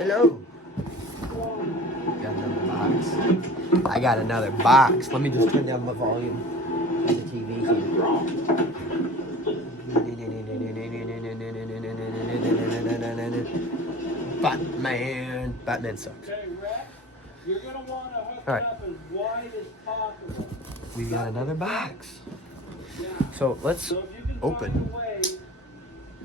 Hello. Got another box. I got another box. Let me just turn down the volume of the TV here. Batman. Batman sucks. You're gonna want to hook All right. it up as wide as possible. We got another box. So let's So if you can open. find a way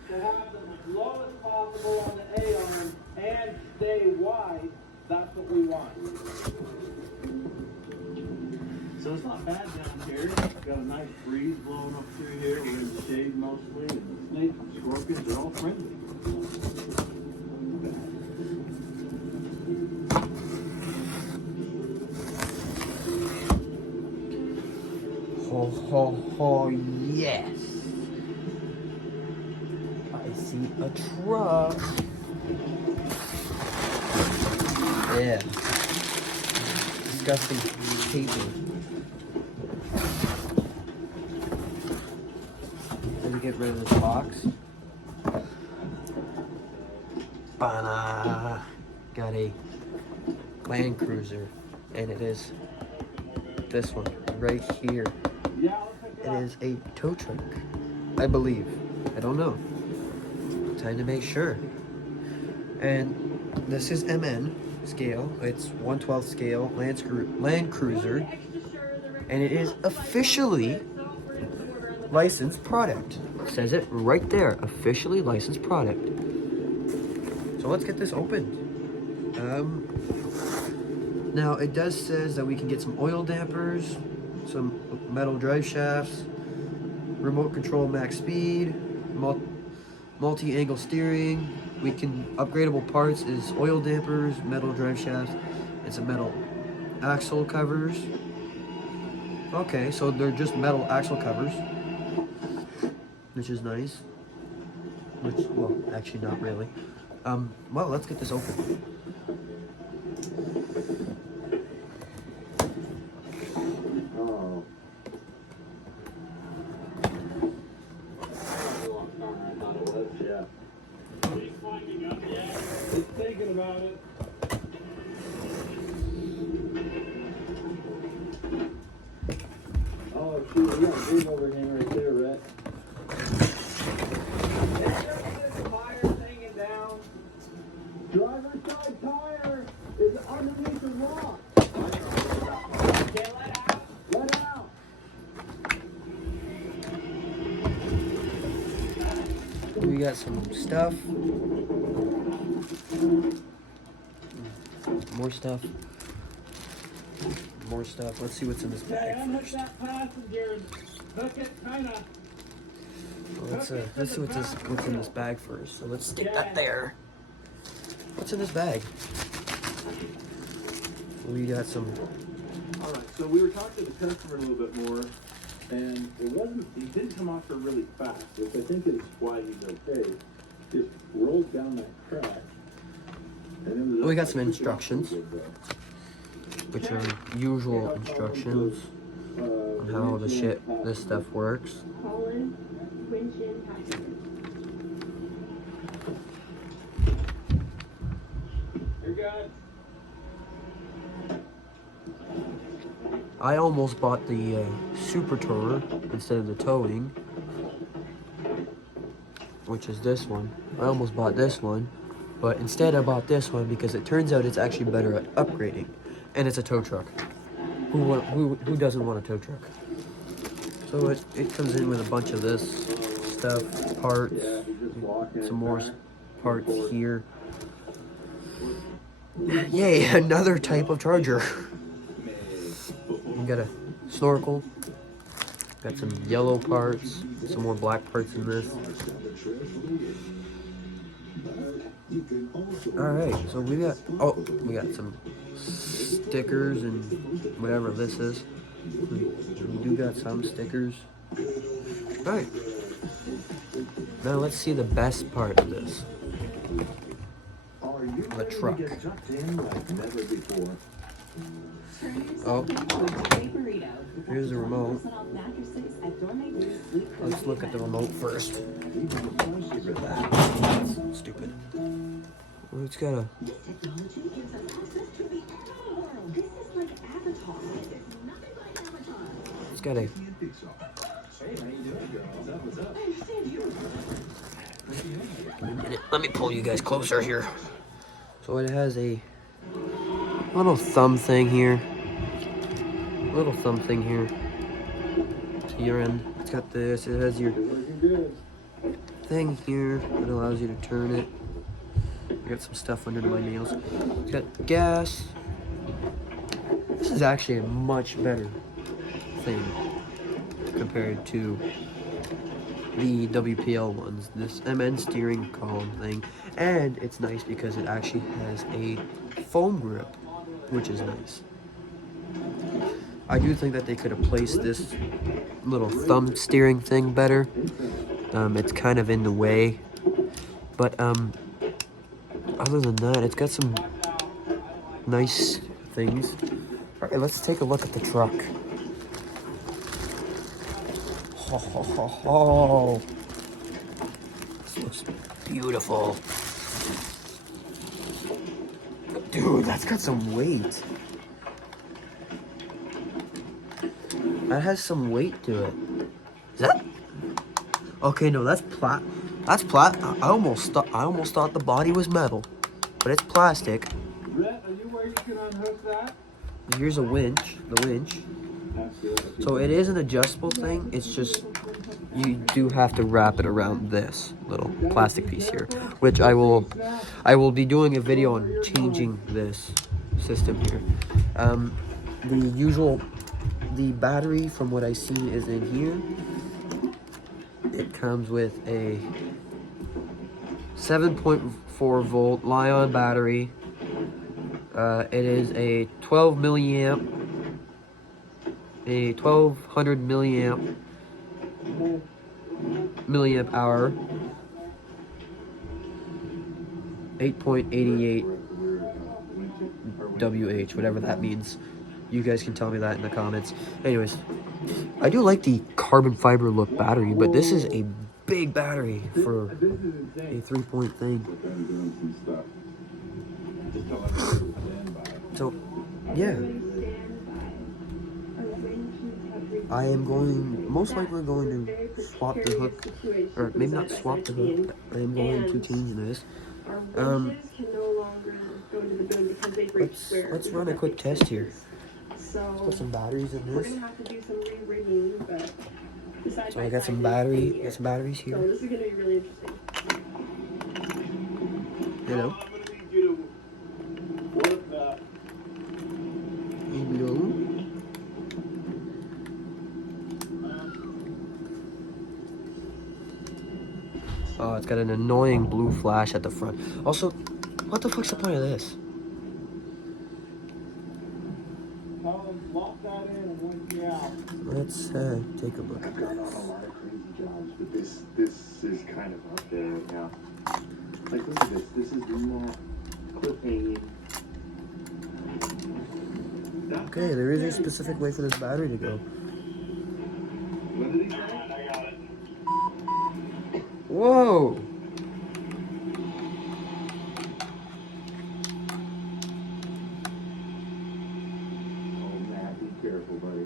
to have them as low as possible on the A-arm and stay wide, that's what we want. So it's not bad down here. Got a nice breeze blowing up through here. We're in the shade mostly, and the snakes and scorpions are all friendly. Ho ho ho, yes. I see a truck. Yeah. Disgusting paper. Let me get rid of this box. Bana. Got a Land Cruiser, and it is this one right here. It is a tow truck, I believe. I don't know. Time to make sure. And this is MN scale. It's 1/12 scale Land Cruiser, and it is officially licensed product. It says it right there, officially licensed product. So let's get this opened. Now it does says that we can get some oil dampers, some metal drive shafts, remote control max speed, multi-angle steering. We can upgradable parts is oil dampers, metal drive shafts, and some metal axle covers. Okay, so they're just metal axle covers, which is nice. Which, well, actually not really. Well, let's get this open. Thinking about it. Oh shoot, we got a big overhang right there, Rhett. Tires hanging down. Driver's side tire is underneath the rock. Okay, let out. Let out. We got some stuff. More stuff. More stuff. Let's see what's in this bag Unhook first. that passenger and hook it kinda. Well, let's see what's in this bag first. So let's stick that there. What's in this bag? We got some. All right, so we were talking to the customer a little bit more, and he didn't come off her really fast, which I think is why he's okay. Just rolled down that track. And We got some instructions, which are usual instructions on how this stuff works. You're good. I almost bought the Super Tourer instead of the towing, which is this one. I almost bought this one, but instead I bought this one because it turns out it's actually better at upgrading, and it's a tow truck. Who doesn't want a tow truck? So it comes in with a bunch of this stuff, parts, some more parts here. Yay, another type of charger. We got a snorkel, got some yellow parts, some more black parts in this. Alright, so we got some stickers and whatever this is. We do got some stickers. Alright. Now let's see the best part of this. The truck. Oh, here's the remote. Let's look at the remote first. Get rid of that. That's stupid. Well, it's got a. This technology gives us access to the animal world. This is like Avatar. It's nothing like Avatar. It's got a. Hey, how you doing, girl? What's up? I understand you. Give me a minute. Let me pull you guys closer here. So it has a little thumb thing here. Little thumb thing here. To your end. It's got this. It has your thing here that allows you to turn it. I got some stuff under my nails. It's got gas. This is actually a much better thing compared to the WPL ones. This MN steering column thing. And it's nice because it actually has a foam grip, which is nice. I do think that they could have placed this little thumb steering thing better. It's kind of in the way. But other than that, it's got some nice things. Alright, let's take a look at the truck. Ho, ho, ho, ho. This looks beautiful. Dude, that's got some weight. That has some weight to it. Is that? Okay, no, that's plat. That's plat. I almost thought the body was metal, but it's plastic. Brett, are you where you can unhook that? Here's a winch. The winch. So it is an adjustable thing. It's just you do have to wrap it around this little plastic piece here, which I will be doing a video on changing this system here. The battery, from what I see, is in here. It comes with a 7.4 volt Li-ion battery. It is a 12 milliamp, a 1200 milliamp hour, 8.88 WH, whatever that means. You guys can tell me that in the comments. Anyways, I do like the carbon fiber look battery, but this is a big battery for a 3-point thing. So, yeah. I am most likely going to swap the hook, or maybe not swap the hook. I am going to change this. Let's run a quick test here. Let's put some batteries in this. So I got some batteries here. So this is going to be really interesting. Hello. I'm gonna need you to work that. Hello. Oh, it's got an annoying blue flash at the front. Also, what the fuck's the point of this? Lock that in and wind me out. Let's take a look at I've done this. a lot of crazy jobs, but this is kind of up there right now. Like, look at this. This is not clip hanging. Okay, there is a specific way for this battery to go. What did he say? I got it. Whoa! Oh, Matt, be careful, buddy.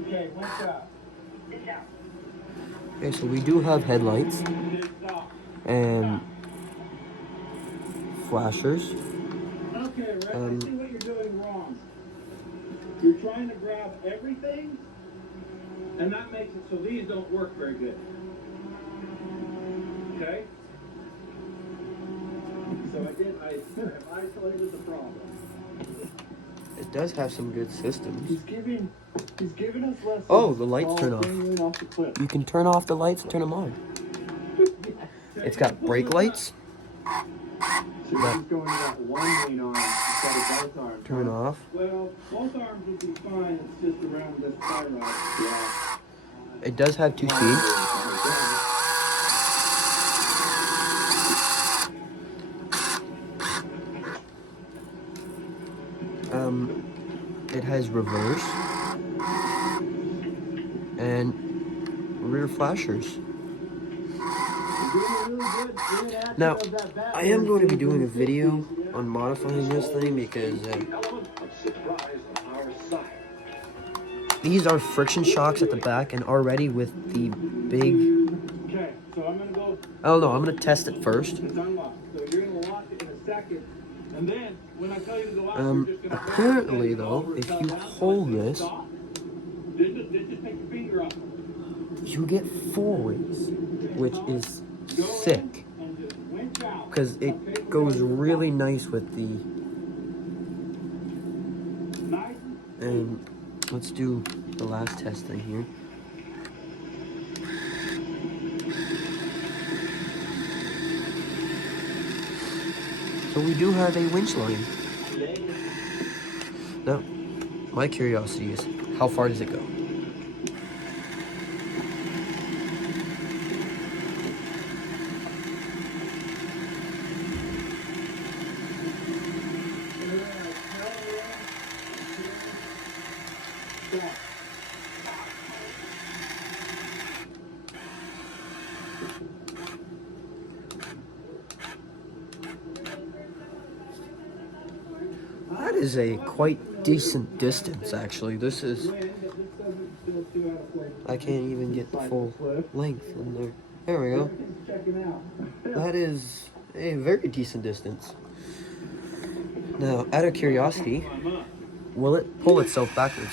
Okay, what's that? Okay, so we do have headlights and flashers. Okay, Red, I see what you're doing wrong. You're trying to grab everything, and that makes it so these don't work very good. Okay? So I've isolated the problem. It does have some good systems. He's giving us lessons. Oh, the lights turn off. Dangling off the cliff. You can turn off the lights and turn them on. It's got brake lights. So this is going to that one lean arm instead of both arms. Turn huh? off. Well, both arms would be fine. It's just around this tie rod. Yeah. It does have 2 speeds. It has reverse and rear flashers. Now, I am going to be doing a video on modifying this thing because these are friction shocks at the back, and already with the big... Okay, so I'm gonna go. Oh no, I'm going to test it first. It's unlocked. So you're gonna lock it in a second, and then when I tell you to go out, you're just gonna Apparently though, if you hold this, just take your finger off. you get forwards, which is sick, And just winch out. because it goes really nice with the... Nice. And let's do the last test thing here. So we do have a winch line. Now, my curiosity is, how far does it go? That is a quite decent distance, actually. This is... I can't even get the full length in there. There we go. That is a very decent distance. Now, out of curiosity, will it pull itself backwards?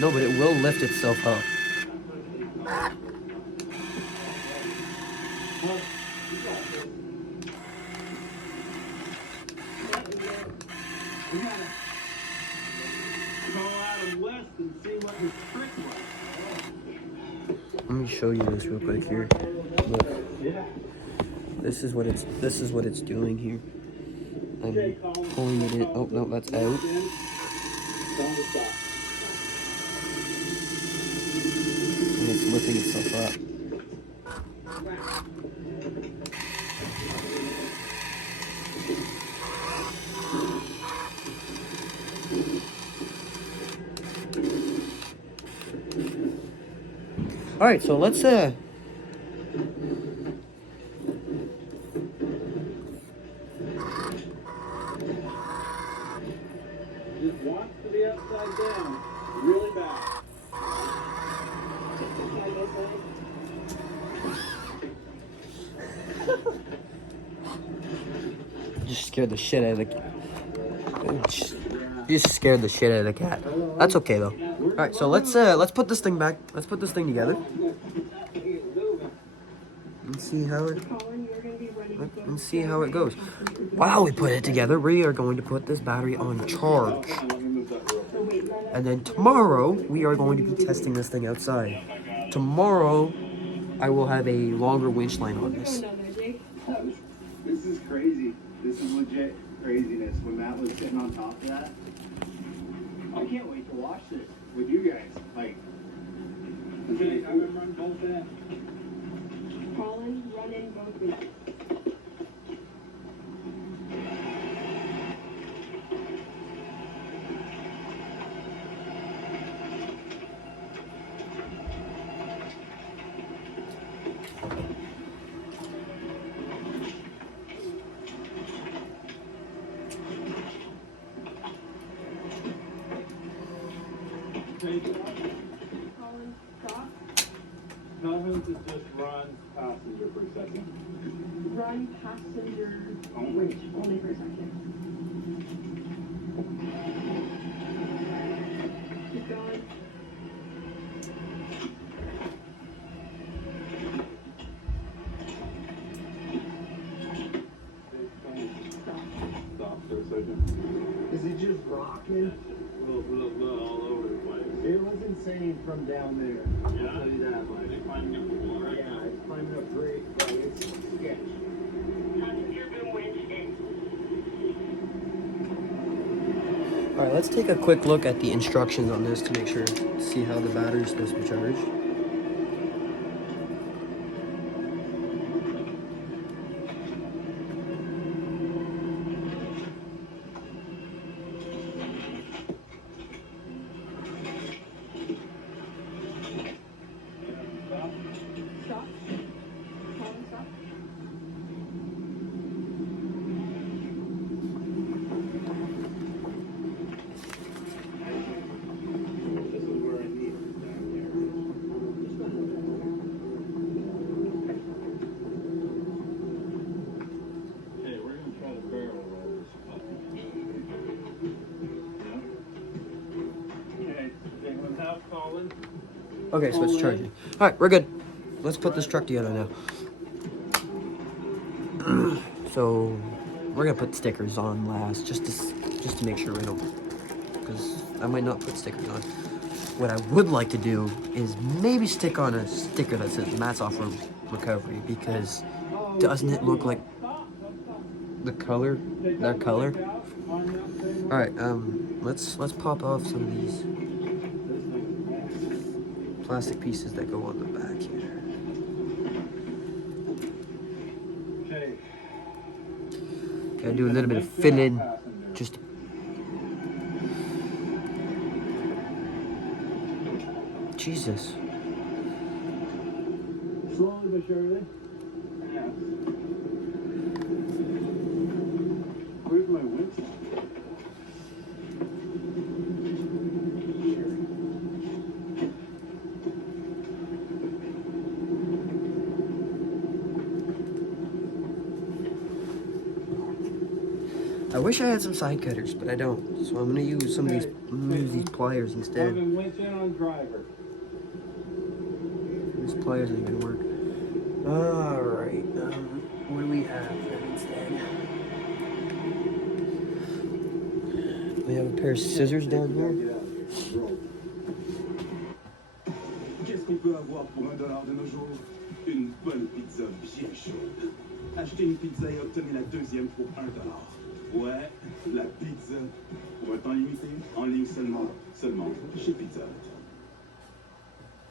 No, but it will lift itself up. Let me show you this real quick here. Look. This is what it's doing here. I'm pulling it in. Oh no, that's out. And it's lifting itself up. All right, so let's Just walk to the upside down, really bad. just scared the shit out of the You just scared the shit out of the cat. That's okay though. All right, so let's put this thing back. Let's put this thing together. And see how it goes. While we put it together, we are going to put this battery on charge. And then tomorrow, we are going to be testing this thing outside. Tomorrow, I will have a longer winch line on this. This is crazy. This is legit craziness. When Matt was sitting on top of that, I can't wait to watch this with you guys. Like, Okay, I'm gonna run both ends. Colin, run in both ways. Colin, stop. Nothing to just run passenger per second. Run passenger winch only for a second. Keep going. Stop for a second. is it just rocking? All over the place. It was insane from down there. I'll tell you that much. They climbing up the wall, right? Yeah, it's climbing up great, but it's sketch. Passenger been winched in. All right, let's take a quick look at the instructions on this to make sure, see how the battery is supposed to be charged. Colin. Okay, so it's charging. All right, we're good. Let's put this truck together now. So we're gonna put stickers on last, just to make sure we don't, because I might not put stickers on. What I would like to do is maybe stick on a sticker that says Matt's Off-Road Recovery, because doesn't it look like the color, their color? All right, let's pop off some of these plastic pieces that go on the back here. Gotta do a little bit of filling, just. Jesus. Slowly but surely. Yeah. Where's my winch? I wish I had some side cutters, but I don't. So I'm gonna use some of these. I'm gonna use these pliers instead. Winch in on driver. These pliers ain't gonna work. All right. What do we have then instead? We have a pair of scissors down here. Qu'est-ce qu'on peut avoir pour $1 de nos jours? Une bonne pizza bien chaude. Acheter une pizza et obtenir la deuxième pour $1. Ouais, la pizza. Pour un temps limité, en ligne seulement chez Pizza Hut.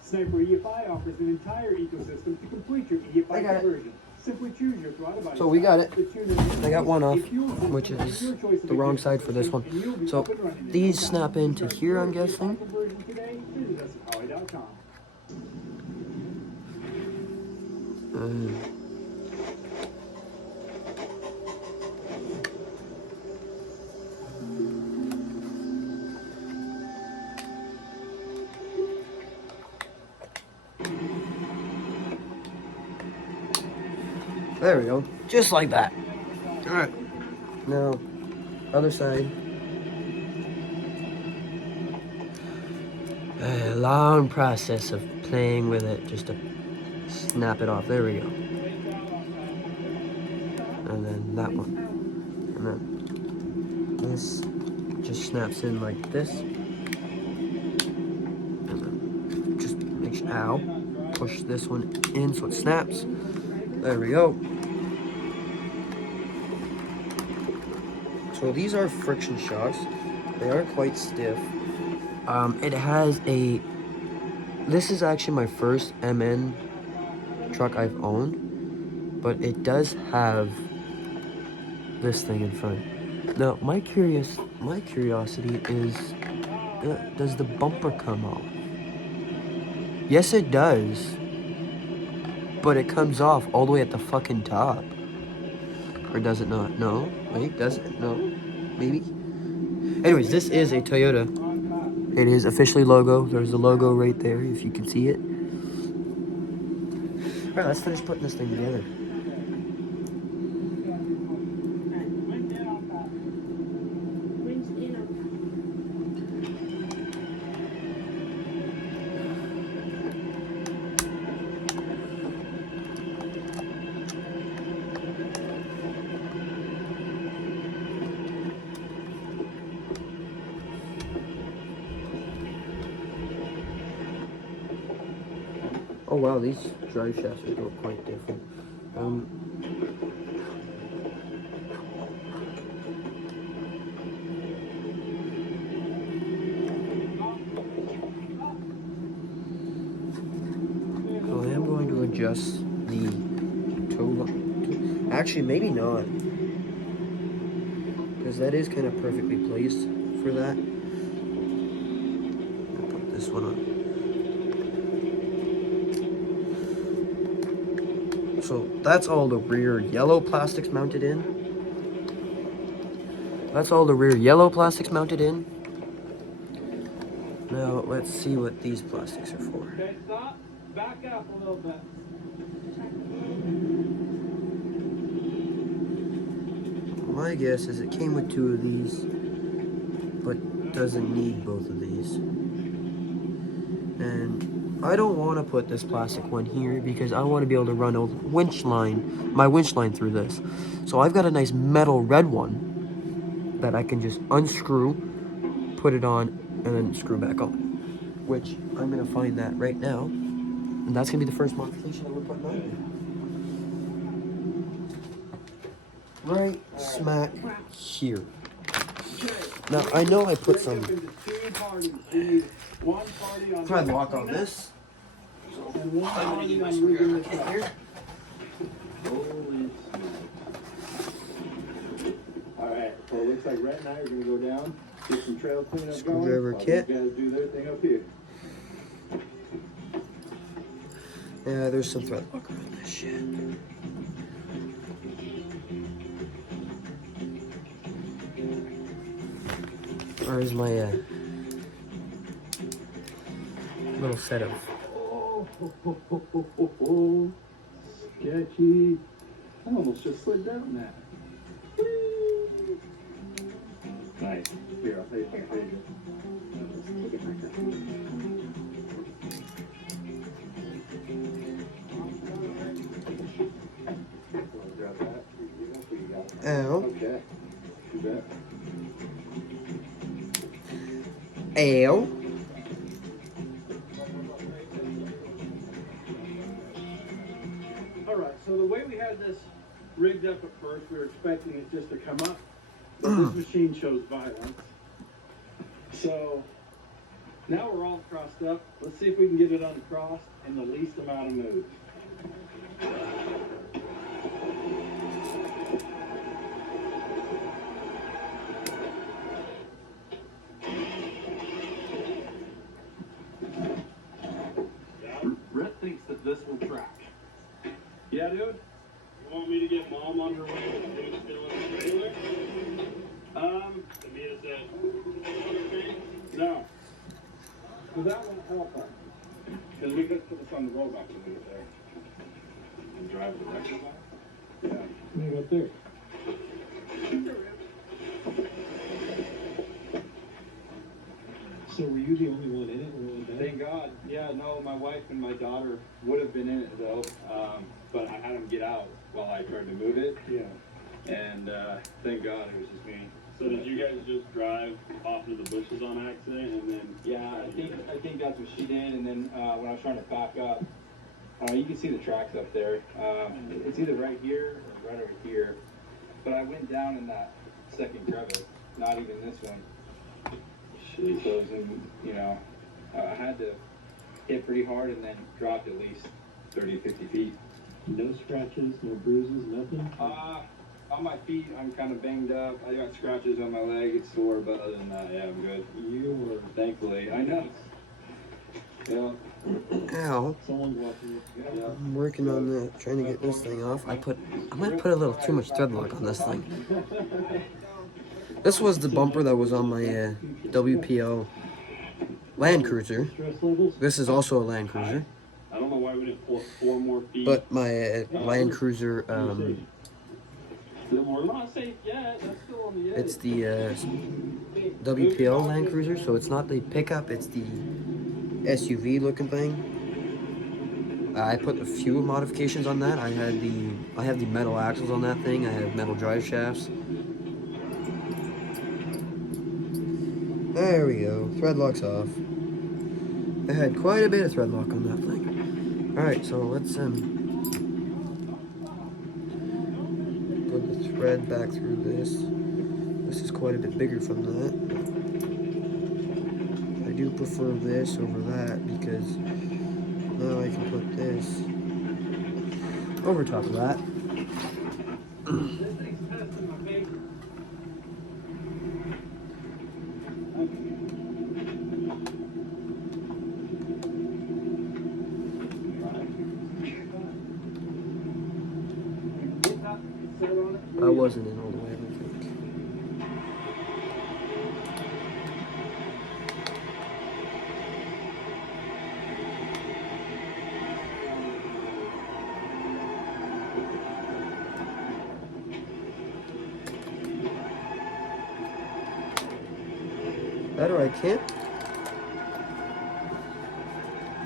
Sniper EFI offers an entire ecosystem to complete your EFI I got it. conversion. Simply choose your throttle body So we got it. the tuner- I got one off, the fuel system, which and is your choice of the wrong ignition side for this system, one. and you'll be So up and running in these no time. snap into Start here, I'm your guessing. EFI conversion today. Visit us at Howie.com. There we go. Just like that. All right. Now, other side. A long process of playing with it just to snap it off. There we go. And then that one. And then this just snaps in like this. And then just make sure, ow, push this one in so it snaps. There we go. So these are friction shocks. They are quite stiff. It has a. This is actually my first MN truck I've owned, but it does have this thing in front. Now, my curiosity is, does the bumper come off? Yes, it does. But it comes off all the way at the fucking top. Or does it not? No. Wait, does it? No. Maybe. Anyways, this is a Toyota. It is officially logo. There's the logo right there, if you can see it. Alright, let's finish putting this thing together. Oh wow, these drive shafts are built quite different. So I am going to adjust the toe. Actually, maybe not, because that is kind of perfectly placed for that. I'll put this one on. So that's all the rear yellow plastics mounted in. That's all the rear yellow plastics mounted in. Now let's see what these plastics are for. Okay, stop. Back up a little bit. My guess is it came with 2 of these, but doesn't need both of these. And I don't want to put this plastic one here because I want to be able to run a winch line, my winch line through this. So I've got a nice metal red one that I can just unscrew, put it on, and then screw back on. Which I'm going to find that right now. And that's going to be the first modification that we're putting on here. Right smack here. Now, I know I put some thread lock on this. And one I'm going to party get my on screwdriver rigging the kit truck. here. Holy smokes. Alright, well, it looks like right now you're gonna go down, get some trail cleanup Screwdriver going. While kit. these guys do their thing up here. Yeah, there's some thread locker on this shit. Where's my little set of Oh, sketchy. I almost just slid down that. Whee! Nice. Here, I'll take my page. Grab that. You got it. ow, Okay. You bet. ow. All right, so the way we had this rigged up at first, we were expecting it just to come up, but this machine shows violence. So now we're all crossed up. Let's see if we can get it uncrossed in the least amount of moves. Rhett thinks that this will track. Yeah, dude? You want me to get mom on her way with food still in the trailer? To me is that No. Because that won't help us. Because we could put this on the road back when we get there. And drive the record back? Yeah. Let me go there. So were you the only one in it when it went down? Thank God. Yeah, no, my wife and my daughter would have been in it though, but I had them get out while I tried to move it. Yeah. And thank God it was just me. So did you guys just drive off of the bushes on accident and then? Yeah, I think that's what she did. And then when I was trying to back up, you can see the tracks up there. It's either right here or right over here. But I went down in that second crevice, not even this one. So it was in, I had to hit pretty hard and then dropped at least 30, 50 feet. No scratches, no bruises, nothing? On my feet, I'm kind of banged up. I got scratches on my leg. It's sore, but other than that, yeah, I'm good. You were Thankfully, I know. Yeah. Ow. someone's watching you. Yeah. I'm working on that, trying to get this thing off. I might put a little too much thread lock on this thing. This was the bumper that was on my WPO Land Cruiser. Stress levels? This is also a Land Cruiser, I don't know why we didn't pull 4 more feet. but my Land Cruiser, Still more not safe yet. That's still on the edge. it's the WPO Land Cruiser, so it's not the pickup, it's the SUV looking thing. I put a few modifications on that. I have the metal axles on that thing. I have metal drive shafts. There we go. Thread lock's off. I had quite a bit of thread lock on that thing. Alright, so let's put the thread back through this. This is quite a bit bigger from that. I do prefer this over that because now I can put this over top of that. This thing's testing my paper. I wasn't in all the way, I don't think. That or I can't.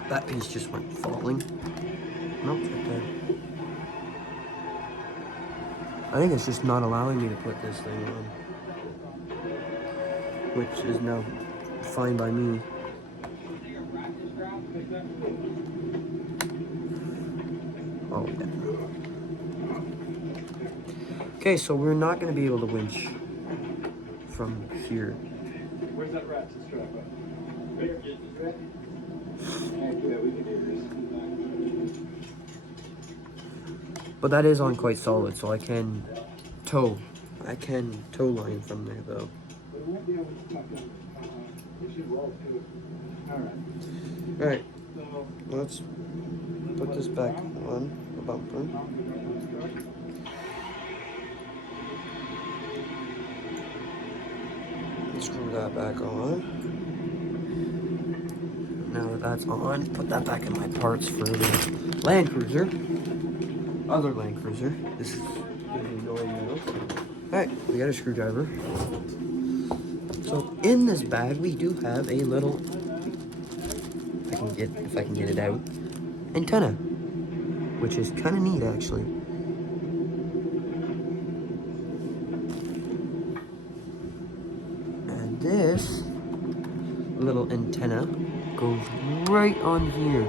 That piece just went falling. Nope, it's right there. I think it's just not allowing me to put this thing on, which is now fine by me. Oh, yeah. Okay, so we're not going to be able to winch from here. Where's that ratchet strap at? Right here. Yeah, we can do this. But that is on quite solid, so I can tow line from there though. But it won't be able to tuck in. It should roll too. Alright. Alright, So, let's put this back on the bumper. Screw that back on. Now that that's on, put that back in my parts for the Land Cruiser. Other Land Cruiser. This is gonna be annoying now. Alright, we got a screwdriver. So in this bag we do have a little, if I can get it out, antenna, which is kind of neat actually. And this little antenna goes right on here,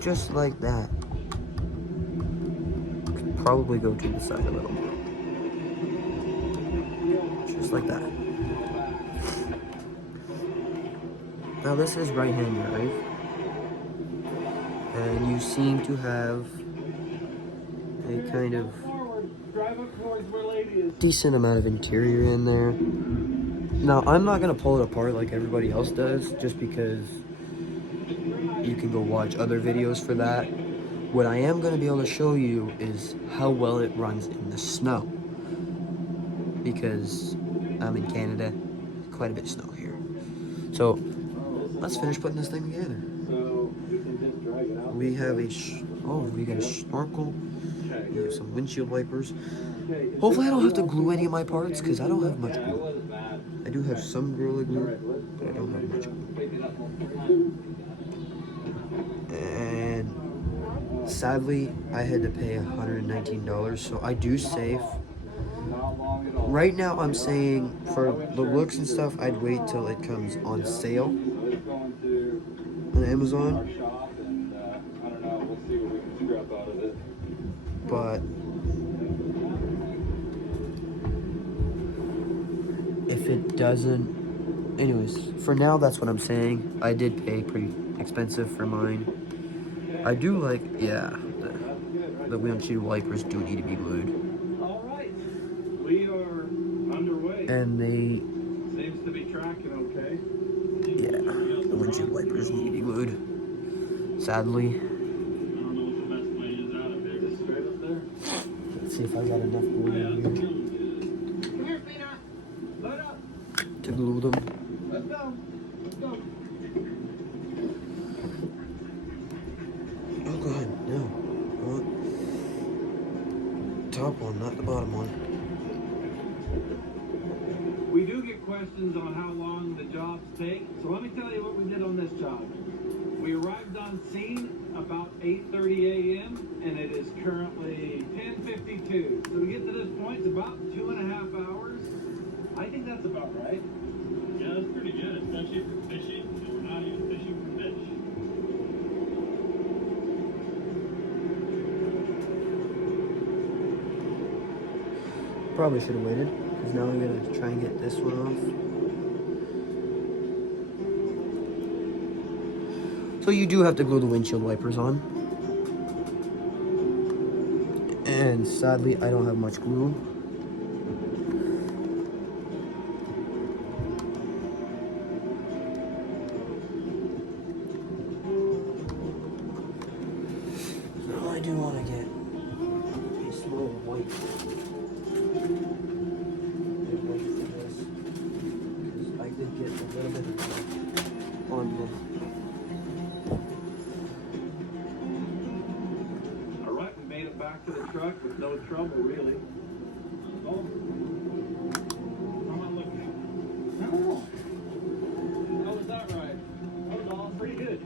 just like that. Could probably go to the side a little more, just like that. Now this is right-hand drive, and you seem to have a kind of decent amount of interior in there. Now I'm not gonna pull it apart like everybody else does, just because you can go watch other videos for that. What I am gonna be able to show you is how well it runs in the snow, because I'm in Canada, quite a bit of snow here. So let's finish putting this thing together. So we can just drag it out. We have a we got a snorkel. We have some windshield wipers. Hopefully I don't have to glue any of my parts, because I don't have much glue. I do have some Gorilla Glue, but I don't have much glue. And sadly, I had to pay $119, so I do save. Right now, I'm saying for the looks and stuff, I'd wait till it comes on sale on Amazon. But if it doesn't, anyways, for now, that's what I'm saying. I did pay pretty expensive for mine. I do like, yeah, the windshield wipers do need to be glued. All right, we are underway. And they, Seems to be tracking okay. yeah, the windshield wipers need to be glued. Sadly. I don't know what the best way is out of there. Just straight up there. Let's see if I got enough glue in here Come here, Peanut. Load up. to glue them. Let's go. Let's go. Oh god, no. I want top one, not the bottom one. We do get questions on how long the jobs take, so let me tell you what we did on this job. We arrived on scene about 8:30 a.m. and it is currently 10:52. So to get to this point, it's about 2.5 hours. I think that's about right. Yeah, that's pretty good, especially for fishing. We're not even fishing for fish. Probably should have waited, because now I'm gonna try and get this one off. So you do have to glue the windshield wipers on. And sadly, I don't have much glue. So I do want to get a small wipe. Because I did get a little bit on the All right, we made it back to the truck with no trouble, really. How am I looking? How was that ride? That was all pretty good.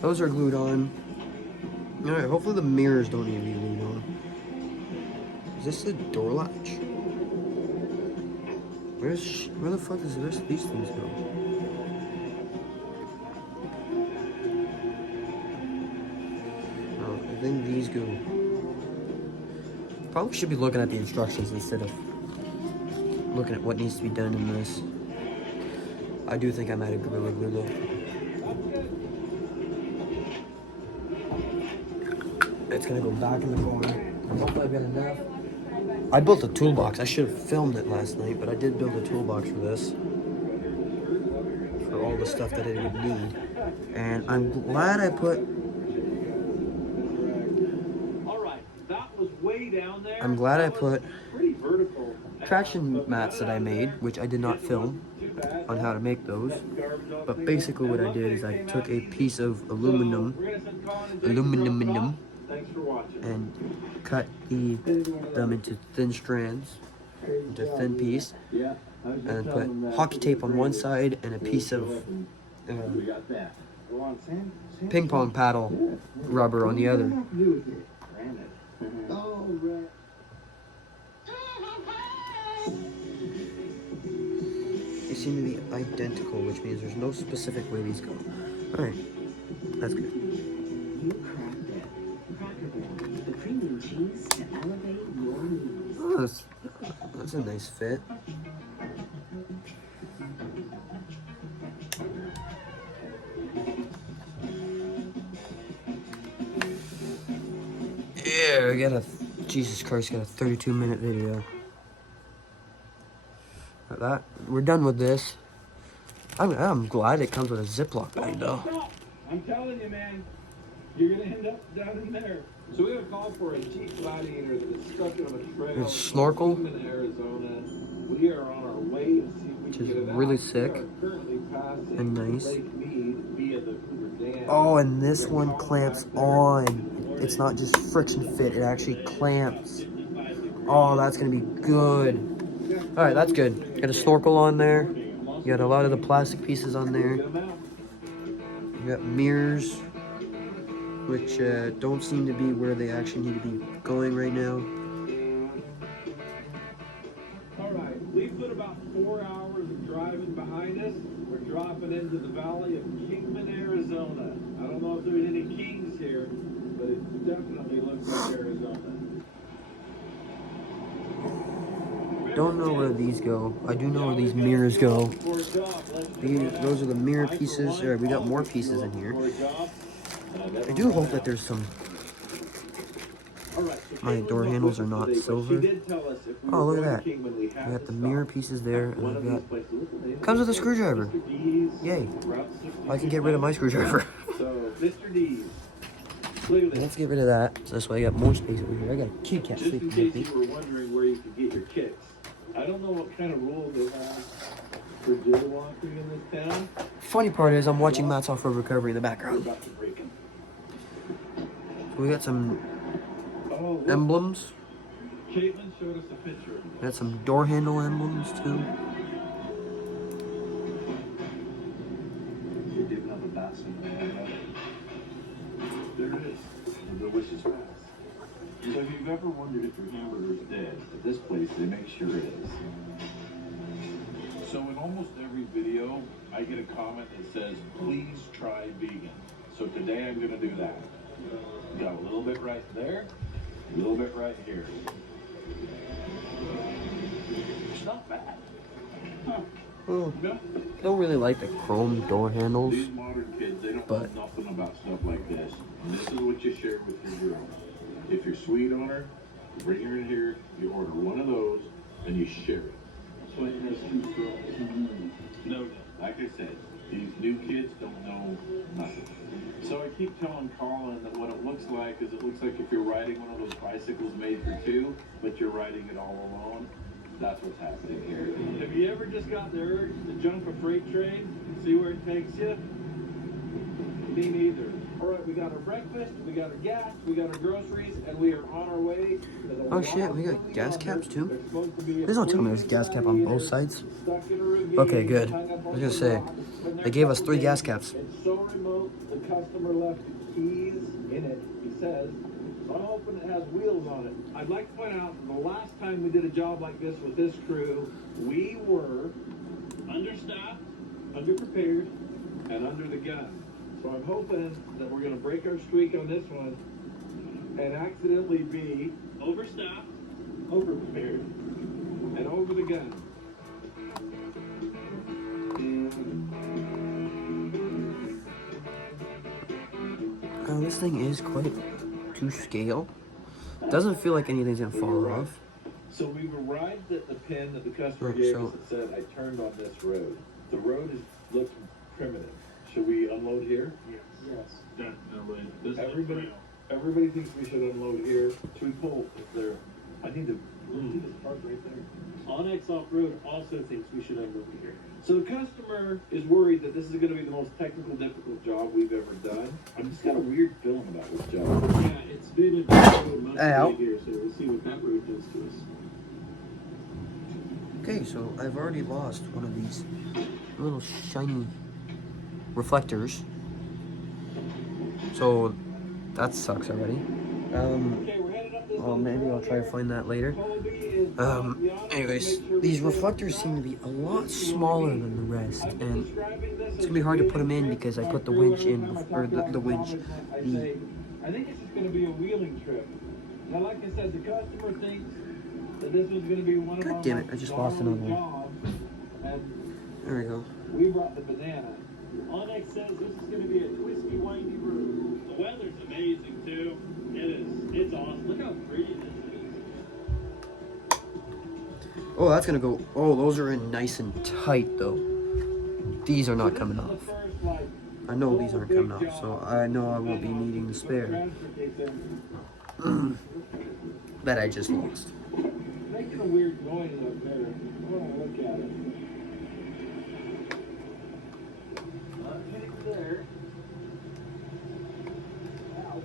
Those are glued on. Alright, hopefully the mirrors don't need to be glued on. Is this the door latch? Where the fuck does these things go? Oh, I think these go. Probably should be looking at the instructions instead of looking at what needs to be done in this. I do think I'm out of Gorilla Glue though. It's gonna go back in the corner. Hopefully I've got enough. I built a toolbox. I should have filmed it last night, but I did build a toolbox for this. For all the stuff that it would need. And I'm glad I put... Alright, that was way down there. I'm glad I put Pretty vertical. traction mats that I made, which I did not film on how to make those. But basically what I did is I took a piece of aluminum Thanks for watching. and cut them into thin strands, into a thin piece, and put hockey tape on one side and a piece of ping pong paddle rubber on the other. They seem to be identical, which means there's no specific way these go. Alright, that's good. You cracked it. Cracker Barrel, the premium cheese to elevate your news. Oh, that's a nice fit. Yeah, I got a, Jesus Christ, got a 32-minute video. Like that. We're done with this. I'm glad it comes with a Ziploc bag though. I'm telling you, man, you're gonna end up down in there. So we have a call for a Jeep Gladiator that is stuck on a trail It's snorkel, in Arizona. We are on our way to see if we which can is get it really out. sick We are currently passing and nice. Lake Mead via the Hoover Dam. Oh, and this one clamps on. It's not just friction fit, it actually clamps. Oh, that's gonna be good. All right, that's good. Got a snorkel on there. You got a lot of the plastic pieces on there. You got mirrors, which don't seem to be where they actually need to be going right now. All right, we put about 4 hours of driving behind us. We're dropping into the valley of Kingman, Arizona. I don't know if there's any kings here, but it definitely looks like Arizona. Don't know where these go. I do know where these mirrors go. Those are the mirror pieces. All right, we got more pieces in here. I do hope that there's some... My door handles are not silver. Oh, look at that. We got the mirror pieces there, and we got... Comes with a screwdriver. Yay. I can get rid of my screwdriver. Let's get rid of that. So this way I got more space over here. I got a kitty cat Just in sleeping case with me. you were wondering where you could get your kicks. I don't know what kind of rules they have for jaywalking in this town. Funny part is I'm watching Matt's Off-Road Recovery in the We're background. about to break them. So we got some Oh, look, emblems. Caitlin showed us a picture of We got some door handle emblems too. You're giving up a basket. There it is. The wishes pass. So if you've ever wondered if your hamburger's dead, at this place they make sure it is. So in almost every video, I get a comment that says, please try vegan. So today I'm gonna do that. Got a little bit right there, a little bit right here. It's not bad. Huh. Oh, No. don't really like the chrome door handles. These modern kids, they don't But- know nothing about stuff like this. And this is what you share with your girl. If you're sweet on her, you bring her in here, you order one of those, and you share it. So it has two girls. No, like I said, these new kids don't know nothing. So I keep telling Colin that what it looks like is it looks like if you're riding one of those bicycles made for two, but you're riding it all alone. That's what's happening here. Have you ever just got the urge to jump a freight train and see where it takes you? Me neither. All right, we got our breakfast, we got our gas, we got our groceries, and we are on our way. Oh shit, we got gas caps too? Please don't tell me there's a gas cap on both sides. Okay, good. I was gonna say, they gave us 3 gas caps. It's so remote, the customer left keys in it, he says. So I'm hoping it has wheels on it. I'd like to point out that the last time we did a job like this with this crew, we were understaffed, underprepared, and under the gun. So I'm hoping that we're going to break our streak on this one and accidentally be overstaffed, overprepared, and over the gun. This thing is quite to scale. Doesn't feel like anything's gonna fall off. So we've arrived at the pin that the customer Right, gave so- us that said, I turned on this road. The road is looking primitive. Should we unload here? Yes, definitely. This Everybody, looks everybody thinks we should unload here. Should we pull if they're, I need to, see this park right there. Onyx Off-Road also thinks we should unload here. So the customer is worried that this is gonna be the most technical, difficult job we've ever done. I'm just got a weird feeling about this job. Yeah, it's been a difficult month Ow. here, so we'll see what that road does to us. Okay, so I've already lost one of these little shiny reflectors. So that sucks already. Okay, we're headed up this Well, maybe I'll try to find that later. Anyways, these reflectors seem to be a lot smaller than the rest, and it's gonna be hard to put them in because I put the winch in, or the winch. I say, I think it's just gonna be a wheeling trip. Now, like I said, the customer thinks that this was gonna be one of God our damn it, I just lost another one. jobs, and There we go. we brought the banana. Onyx says this is going to be a twisty, windy road. The weather's amazing too. It is. It's awesome. Look how pretty this is. Oh, that's gonna go. Oh, those are in nice and tight though. These are not coming off. I know these aren't coming off, so I know I won't be needing the spare that I just lost. Making a weird noise up there. I wanna look at it. Nothing there. Ow.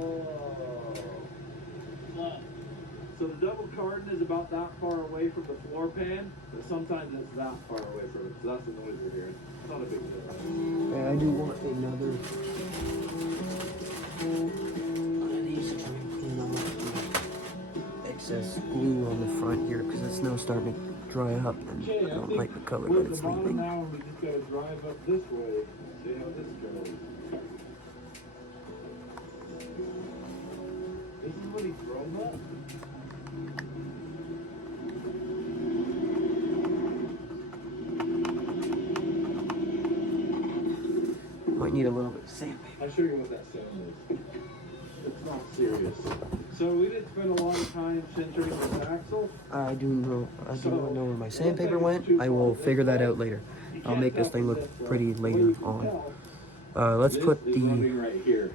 Oh. So the double cardan is about that far away from the floor pan, but sometimes it's that far away from it, so that's the noise we're hearing. It's not a big deal. Okay, I do want another one of these to try and clean off the excess glue on the front here because it's now starting to dry up and I don't like the color we're that at it's the bottom leaving. now, and we just gotta drive up this way, see how this goes. This is what he drove up? Might need a little bit of sandpaper. I'll show you what that sound is. It's not serious. So we did spend a lot of time centering this axle. I do not know where my sandpaper went. I will figure that out later. I'll make this thing look pretty later on. Let's put This is the running right here.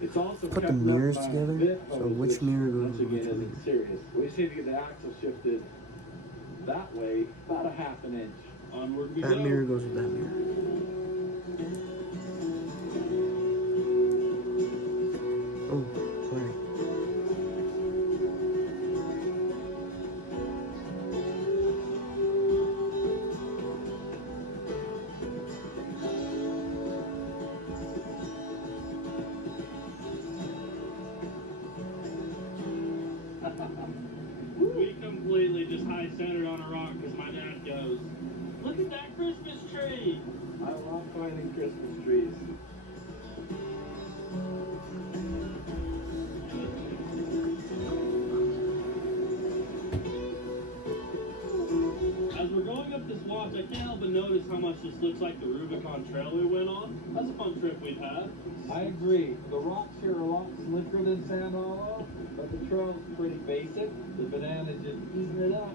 It's also put the kept up mirrors by a together. bit So of which this, mirror goes once with which again, mirror? isn't serious. We just need to get the axle shifted that way, about a half an inch. Onward we That go. mirror goes with that mirror. Oh, sorry. We completely just high centered on a rock because my dad goes, look at that Christmas tree. I love finding Christmas trees. As we're going up this walk, I can't help but notice how much this looks like the Rubicon Trail we went on. That's a fun trip we've had. I agree. The rocks here are a lot slicker than Sand Hollow, but the trail's pretty basic. The banana's just easing it up.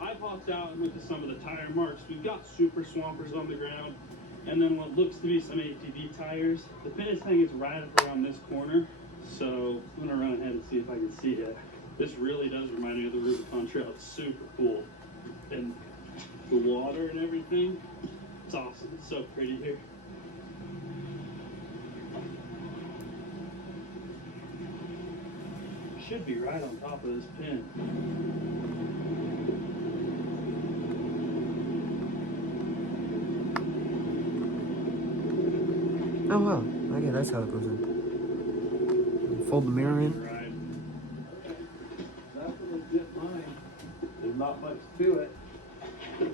I popped out and looked at some of the tire marks. We've got super swampers on the ground, and then what looks to be some ATV tires. The finish thing is right up around this corner, So I'm gonna run ahead and see if I can see it. This really does remind me of the Rubicon Trail. It's super cool. And the water and everything, it's awesome. It's so pretty here. Should be right on top of this pin. Oh wow. Okay, that's how it goes in. Fold the mirror in. Right. That's a legit line. There's not much to it. Is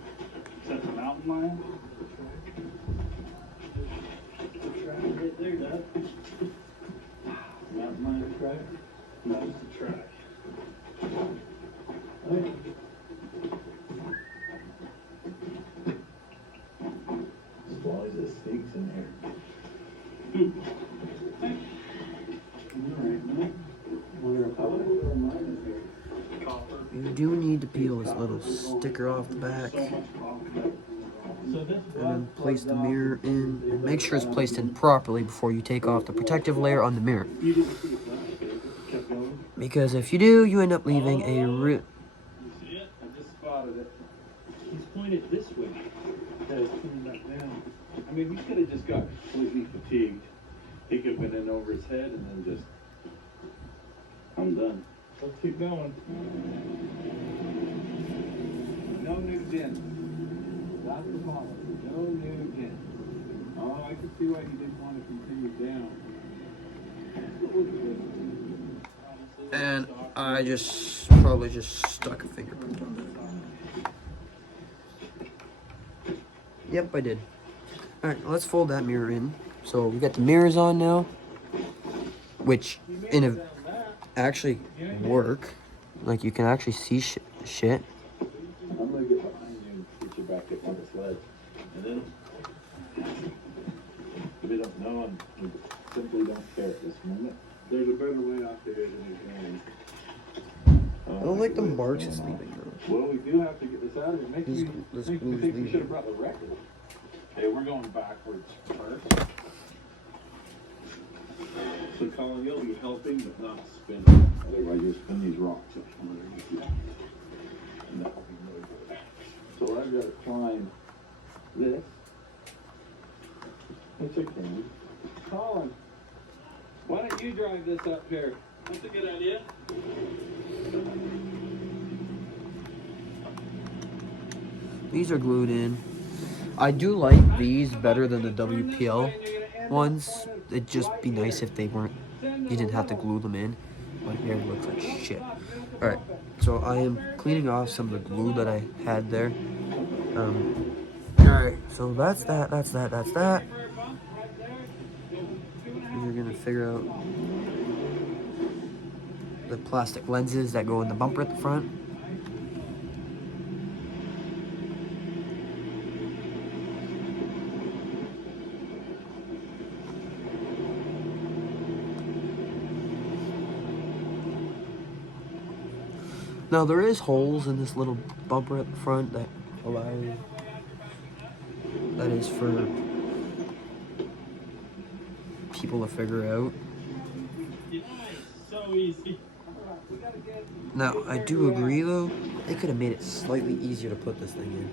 that the mountain lion? The track right there, Dad. Not my track. No, it's the track. Okay. As long as it sneaks in here. Alright, man. Wonder if I would have put mine in here. Copper. You do need to peel this little sticker off the back. So much copper. So this And then place the mirror in. And make sure it's placed in properly before you take off the protective layer on the mirror. You didn't see it last day, kept going. Because if you do, you end up leaving a You see it? I just spotted it. He's pointed this way. Yeah, it's coming back down. I mean, he could have just got completely fatigued. He could have went in over his head and then just, I'm done. Let's keep going. No new gin. That's the policy. No new gin. Oh, I can see why he didn't want to continue down. And I probably just stuck a fingerprint on that. Yep, I did. Alright, let's fold that mirror in. So we got the mirrors on now, which actually work. Like you can actually see shit. I'm gonna get behind you and get you back up on the sled. And then, we don't know and we simply don't care at this moment. There's a better way out there than you're going. I don't like the marks it's leaving though. Well, we do have to get this out of here. Makes This- me this think glue's we leaving. should have brought the record. Okay, we're going backwards first. So Colin, you'll be helping but not spinning. Otherwise you'll spin these rocks up from underneath you. And that will be really good. So I've got to climb this. Which I can. Colin, why don't you drive this up here? That's a good idea. These are glued in. I do like these better than the WPL ones. It'd just be nice if they weren't, you didn't have to glue them in. My hair looks like shit. Alright, so I am cleaning off some of the glue that I had there. Alright, so that's that. We're gonna figure out the plastic lenses that go in the bumper at the front. Now there is holes in this little bumper at the front that allow, that is for people to figure out. Nice. So easy. Now I do agree though, they could have made it slightly easier to put this thing in.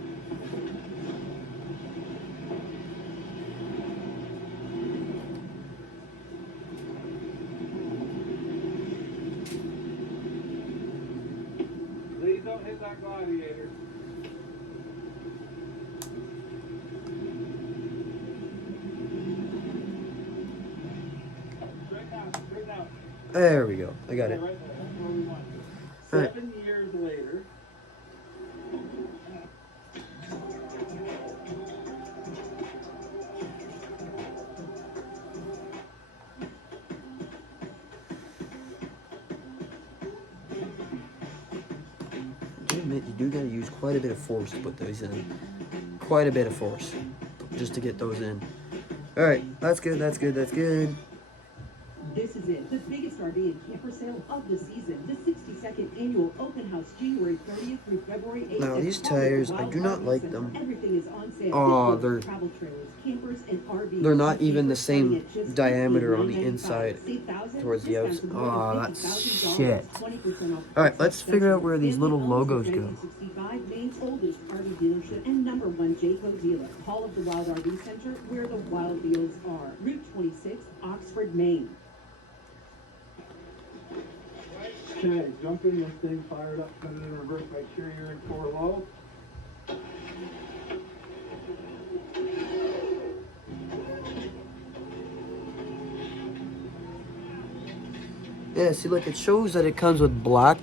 Please don't hit that gladiator. Straighten out. There we go, I got it. Right there, that's where we want it. All right. 7 years later. I admit you do gotta use quite a bit of force to put those in. Quite a bit of force just to get those in. Alright, that's good. This is it, the biggest RV and camper sale of the season. The 62nd annual open house, January 30th through February 8th. Now these tires, I do not like them. Everything is on sale. Oh, they're travel trailers, campers, and RVs. they're not even the same diameter on the inside towards the outside. Oh, that's shit. All right, let's figure out where these little logos go. Maine's oldest RV dealership and #1 Jayco dealer. Hall of the Wild RV Center, where the wild deals are. Route 26, Oxford, Maine. Okay, jump in this thing, fire it up, put it in reverse, make sure you're in 4 low. Yeah, see, like it shows that it comes with black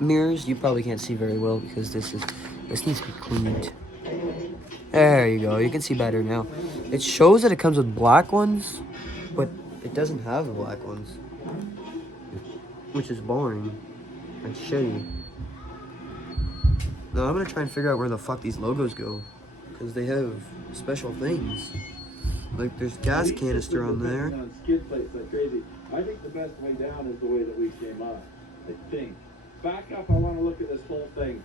mirrors. You probably can't see very well because this needs to be cleaned. There you go. You can see better now. It shows that it comes with black ones, but it doesn't have the black ones, which is boring and shitty. Now I'm gonna try and figure out where the fuck these logos go, because they have special things. Like there's gas canister on there. On skid plates like crazy. I think the best way down is the way that we came up. I think. Back up. I want to look at this whole thing.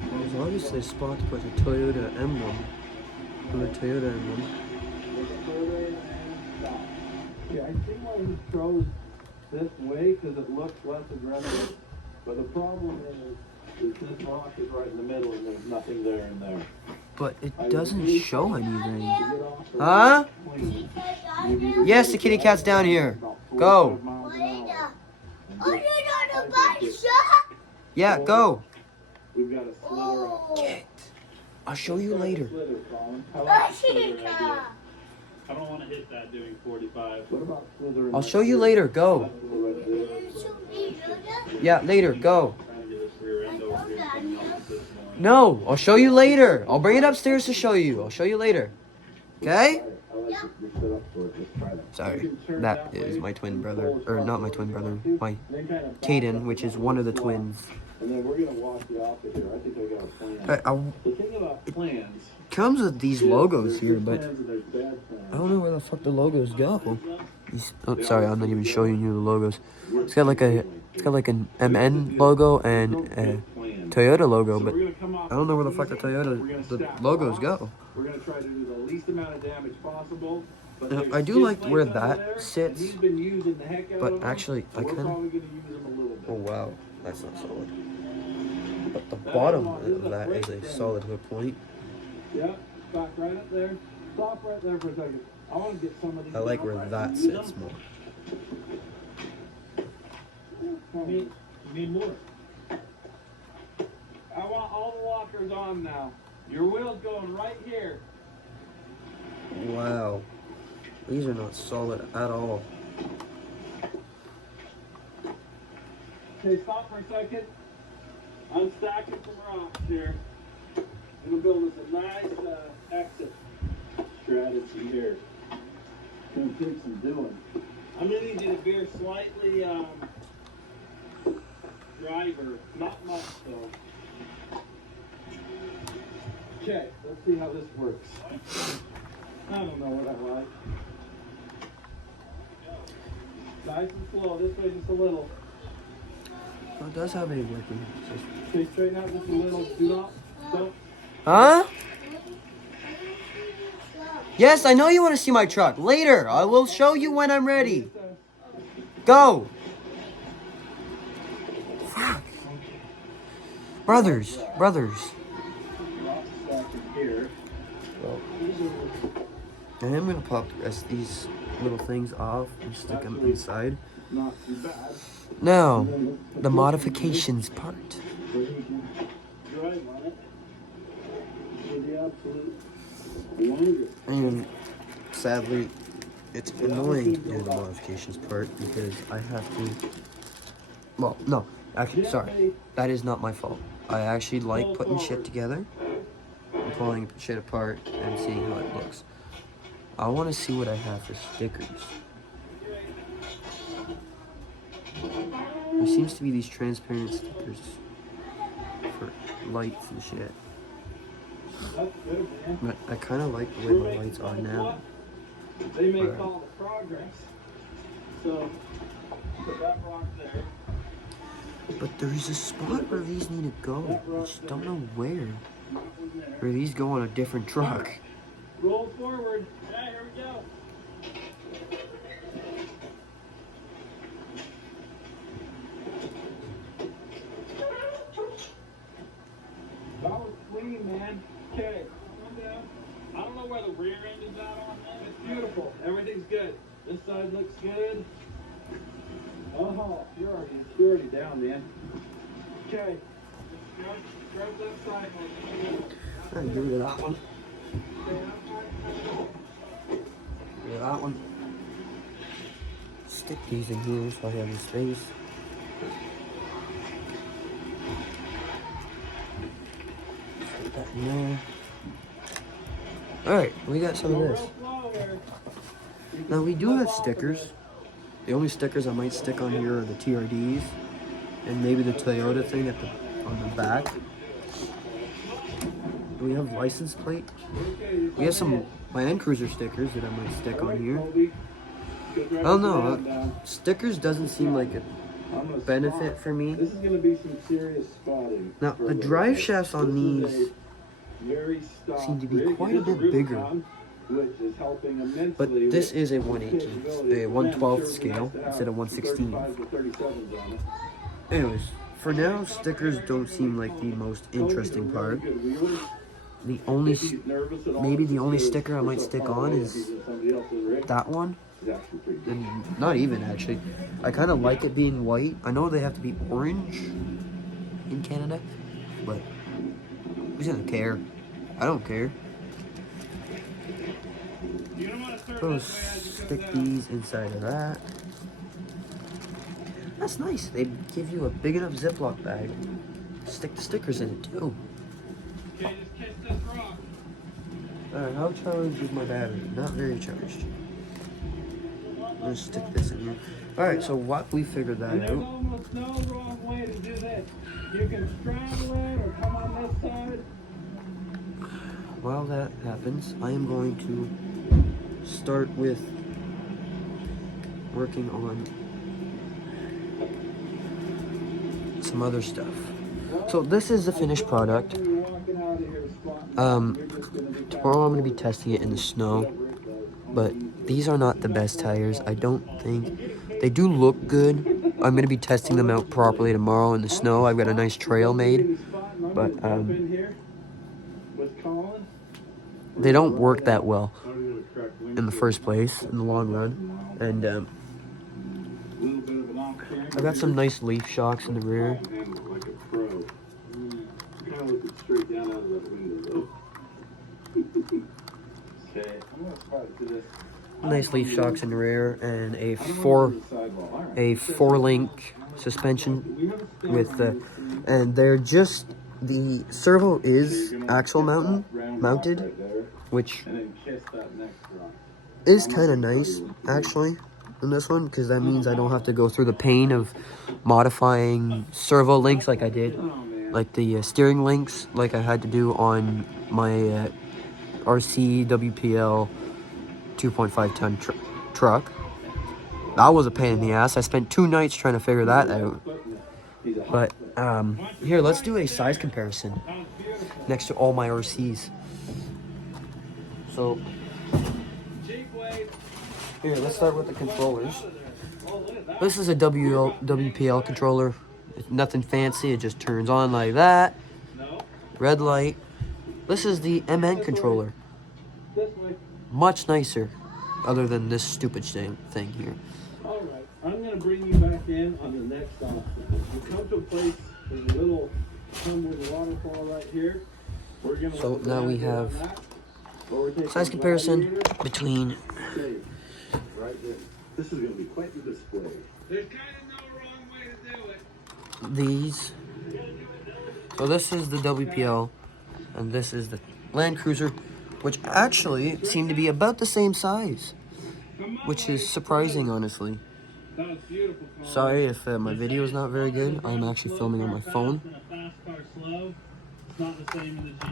There's obviously a spot to put a Toyota emblem. Or a Toyota emblem. Look further and stop. Yeah, I see why he chose this way because it looks less aggressive. But the problem is this rock is right in the middle and there's nothing there and there. But it doesn't show anything. Huh? Yes, the kitty cat's down here. Go. Yeah, go. We've got a slither up. Get. I'll show you later. I don't want to hit that doing 45. What about slither? I'll show you later. Go. Yeah, later. Go. Trying to get this rear end over here. Something else is going. No, I'll show you later. I'll bring it upstairs to show you. I'll show you later. Okay? Sorry, that is my twin brother, or not my twin brother, my Caden, which is one of the twins. And then we're gonna walk the opposite here. I think I got a plan. The thing about plans Comes with these logos here, but plans and there's bad plans. I don't know where the fuck the logos go. Oh, sorry, I'm not even showing you the logos. It's got like an MN logo and a Toyota logo, but I don't know where the fuck the logos go. We're gonna try to do the least amount of damage possible. But Now, there's I do skid like plates where under that there, and sits, he's been using the heck out but of them, actually, so I we're kinda- probably gonna use them a little bit. Oh wow, that's not solid. But the bottom of that is a solid hook point. Yeah, back right up there. Stop right there for a second. I want to get some of these. I like out where right that and use sits them. more. You need more. I want all the lockers on now. Your wheel's going right here. Wow, these are not solid at all. Okay, stop for a second. I'm stacking some rocks here. I'm gonna build us a nice exit strategy here. It's gonna take some doing. I'm gonna need you to veer slightly driver, not much though. Okay, let's see how this works. I don't know what I like. Nice and slow, this way just a little. Oh, it does have a working system. Okay, straighten out just a little. Do not, don't. Huh? Yes, I know you want to see my truck. Later, I will show you when I'm ready. Go. Fuck. Brothers. Rock stack in here. Well, I am going to pop the rest of these little things off and stick them inside. Not too bad. Now, the modifications part. Drive on it. For the absolute longest. And sadly, it's annoying to do the modifications part because I have to. Well, no, actually, sorry. That is not my fault. I actually like putting shit together and pulling shit apart and seeing how it looks. I want to see what I have for stickers. There seems to be these transparent stickers for lights and shit. That's good, man. But I kind of like the way my lights are now. They may Right. call it progress. So put that block there. But there's a spot where these need to go. I just don't know where. Or these go on a different truck. Roll forward. Yeah, here we go. That was clean, man. Okay, calm down. I don't know where the rear end is at on that. It's beautiful. Everything's good. This side looks good. Oh, you're already down, man. Okay. Grab that side. Alright, give me that one. Give me that one. Stick these in here so I have the space. Stick that in there. Alright, we got some of this. Now we do have stickers. The only stickers I might stick on here are the TRDs and maybe the Toyota thing on the back. We have license plate. We have some Land Cruiser stickers that I might stick on here. I don't know. Stickers doesn't seem like a benefit for me. This is going to be some serious spotting. Now the drive shafts on these seem to be quite a bit bigger. Which is helping immensely. But this is a 1/18, a 1/12 scale instead of 1/16. Anyways, for now, stickers don't seem like the most interesting part. The only, maybe the only sticker I might stick on is that one. And not even actually. I kind of like it being white. I know they have to be orange in Canada, but who doesn't care? I don't care. I'll stick these inside of that. That's nice. They give you a big enough Ziploc bag. Stick the stickers in it too. Okay, just kiss this rock. Alright, how charged is my battery? Not very charged. I'm gonna stick this in here. Alright, so what we figured that There's out. almost no wrong way to do this. You can straddle it or come on this side. While that happens, I am going to start with working on some other stuff. So this is the finished product. Tomorrow I'm going to be testing it in the snow, but these are not the best tires. I don't think they do look good. I'm going to be testing them out properly tomorrow in the snow. I've got a nice trail made, but they don't work that well in the first place, in the long run. And I got some nice leaf shocks in the rear. Nice leaf shocks in the rear and a four link suspension with the, and they're just, the servo is axle mounted, which is kind of nice actually in this one, because that means I don't have to go through the pain of modifying servo links like I did, like the steering links like I had to do on my RC WPL 2.5 ton truck. That was a pain in the ass. I spent 2 nights trying to figure that out. But here, let's do a size comparison next to all my RCs. So here, let's start with the controllers. This is a WPL controller. It's nothing fancy. It just turns on like that. Red light. This is the Mn controller. Much nicer, other than this stupid thing here. All right, I'm going to bring you back in on the next obstacle. You come to a place, there's a little tumbling waterfall right here. We're going to So now we have size comparison between right there. This is going to be quite the display. There's kind of no wrong way to do it. these. So this is the WPL, and this is the Land Cruiser, which actually seem to be about the same size, which is surprising, honestly. Sorry if my video is not very good. I'm actually filming on my phone.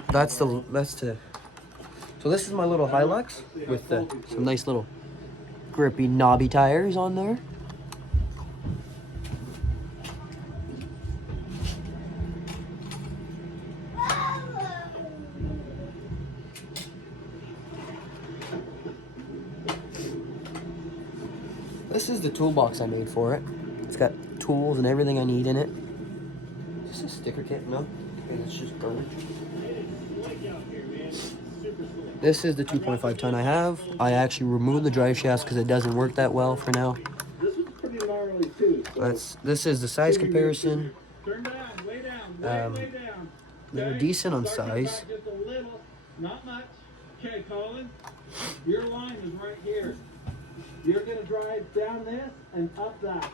That's the. So this is my little Hilux with some nice little grippy knobby tires on there. This is the toolbox I made for it. It's got tools and everything I need in it. Is this a sticker kit? No. Okay, it's just garbage. This is the 2.5 ton I have. I actually removed the drive shafts because it doesn't work that well for now. This was pretty gnarly too. So This is the size comparison. turn down, way down, way down. They're Okay? decent on Start size. back just a little, not much. Okay, Colin, your line is right here. You're gonna drive down this and up that.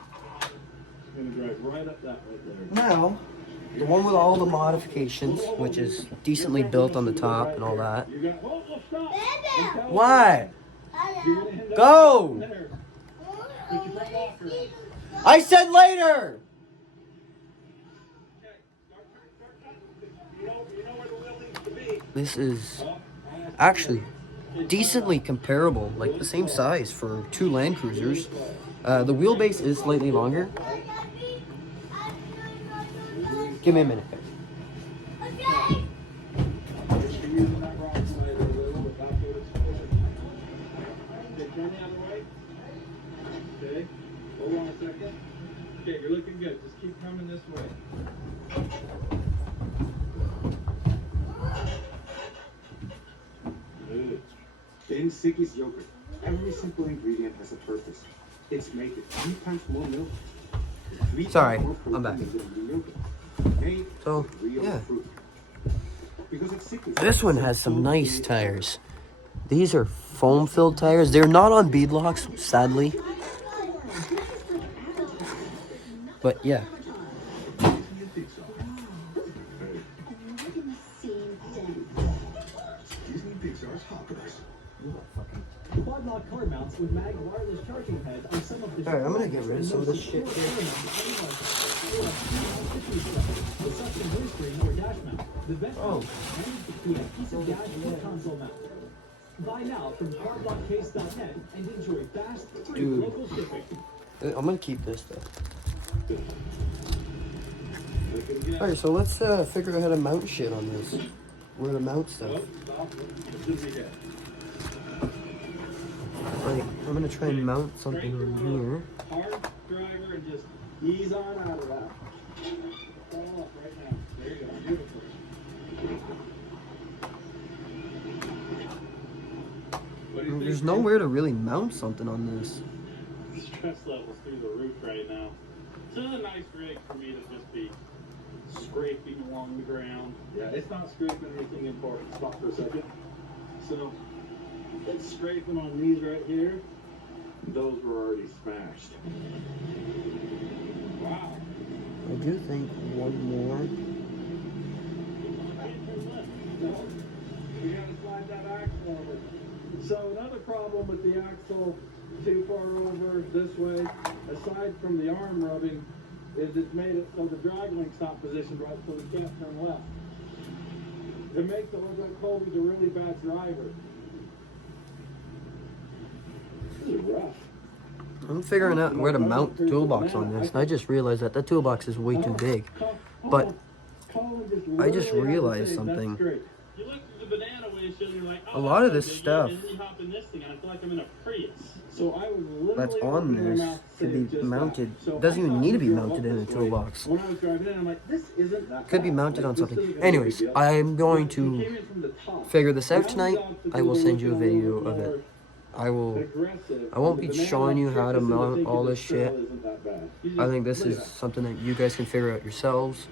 You're gonna drive right up that right there. Now, the one with all the modifications, which is decently built on the top and all that. You're gonna, stop. And tell What? You're gonna end up Go! there. Put your front locker on. I said later! Okay, start cutting. You know where the wheel needs to be. This is actually decently comparable, like the same size for two Land Cruisers. The wheelbase is slightly longer. Give me a minute. You're using that wrong side a little, but that's what it's for. Okay, turn the other way. Okay, hold on a second. Okay, you're looking good. Just keep coming this way. Good. Then Sicky's yogurt. Every simple ingredient has a purpose. It's made with 3 times more milk. 3 times Sorry, more I'm back. protein than the yogurt. Made So, with real yeah. fruit. Because it's Sicky's. This one has some nice tires. These are foam-filled tires. They're not on beadlocks, sadly. But yeah. Disney Pixar's Hoppers. Quad lock car mounts with mag wireless charging heads are some of the Alright, I'm gonna get rid of some of this shit here. with suction windscreen or dash mount. The best Oh. and between a piece of dash or console mount. Buy now from quadlockcase.net and enjoy fast, free Dude. local shipping. I'm gonna keep this though. Alright, so let's figure out how to mount shit on this. Where to mount stuff. Like, I'm gonna try and mount something on here. Hard driver and just ease on out of that. Fall up right now. There you go. Beautiful. What do you think? There's nowhere to really mount something on this. Stress levels through the roof right now. It's a nice rig for me to just be scraping along the ground. Yeah, it's not scraping anything important. Stop for a second. So, it's scraping on these right here. Those were already smashed. Wow. I do think one more. No, we gotta slide that axle over. So another problem with the axle too far over this way, aside from the arm rubbing, is it's made it so the drag link's not positioned right, so we can't turn left. It makes it look like Colby's a really bad driver. This is rough. I'm figuring out where to mount the toolbox on this, and I just realized that the toolbox is way too big. But I just realized something. You look at the banana windshield and you're like, oh, A lot of that's this so good. stuff And then you hop in this thing and I feel like I'm in a Prius. So I was literally That's on opening my this mouth could saying be just mounted. that. So Doesn't I even thought need to be we drove mounted up in a this way. toolbox. When I was driving in, I'm like, this isn't that Could be bad. mounted on Like, this something. isn't gonna be a Anyways, big deal. I'm going He to came in from the top. figure this out Now tonight. we got to I will do send you a little video bit of more it. I will. aggressive. I won't The be banana showing you how to trick is mount thinking all the this shit. trail isn't that bad. You I just think this look at is that. something that you guys can figure out yourselves.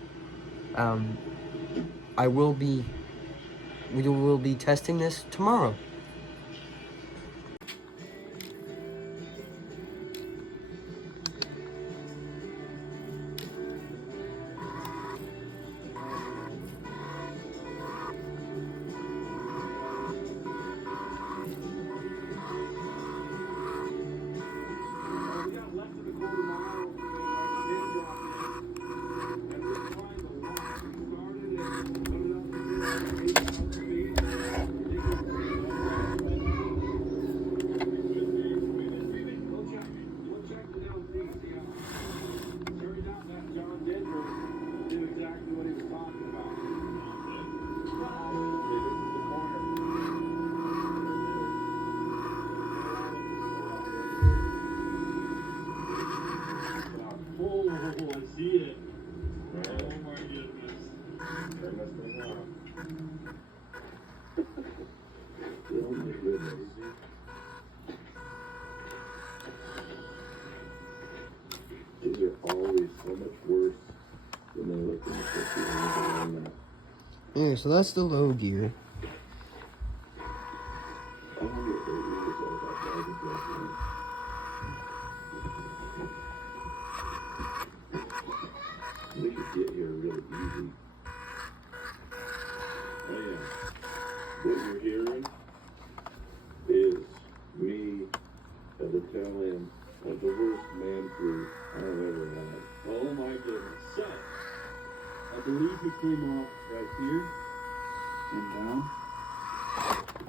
We will be testing this tomorrow. We got less than a quarter mile of pin drop in, and we're trying to lock. We started and put it up to 8,000 feet. so much worse than they look in the picture around that. Yeah, so that's the low gear. I wonder if they really all that bad adjustment. We could get here really easy. Oh yeah. What you're hearing is me at the tail end of the worst man flu I've ever had. Oh my goodness. So, I believe he came off right here and down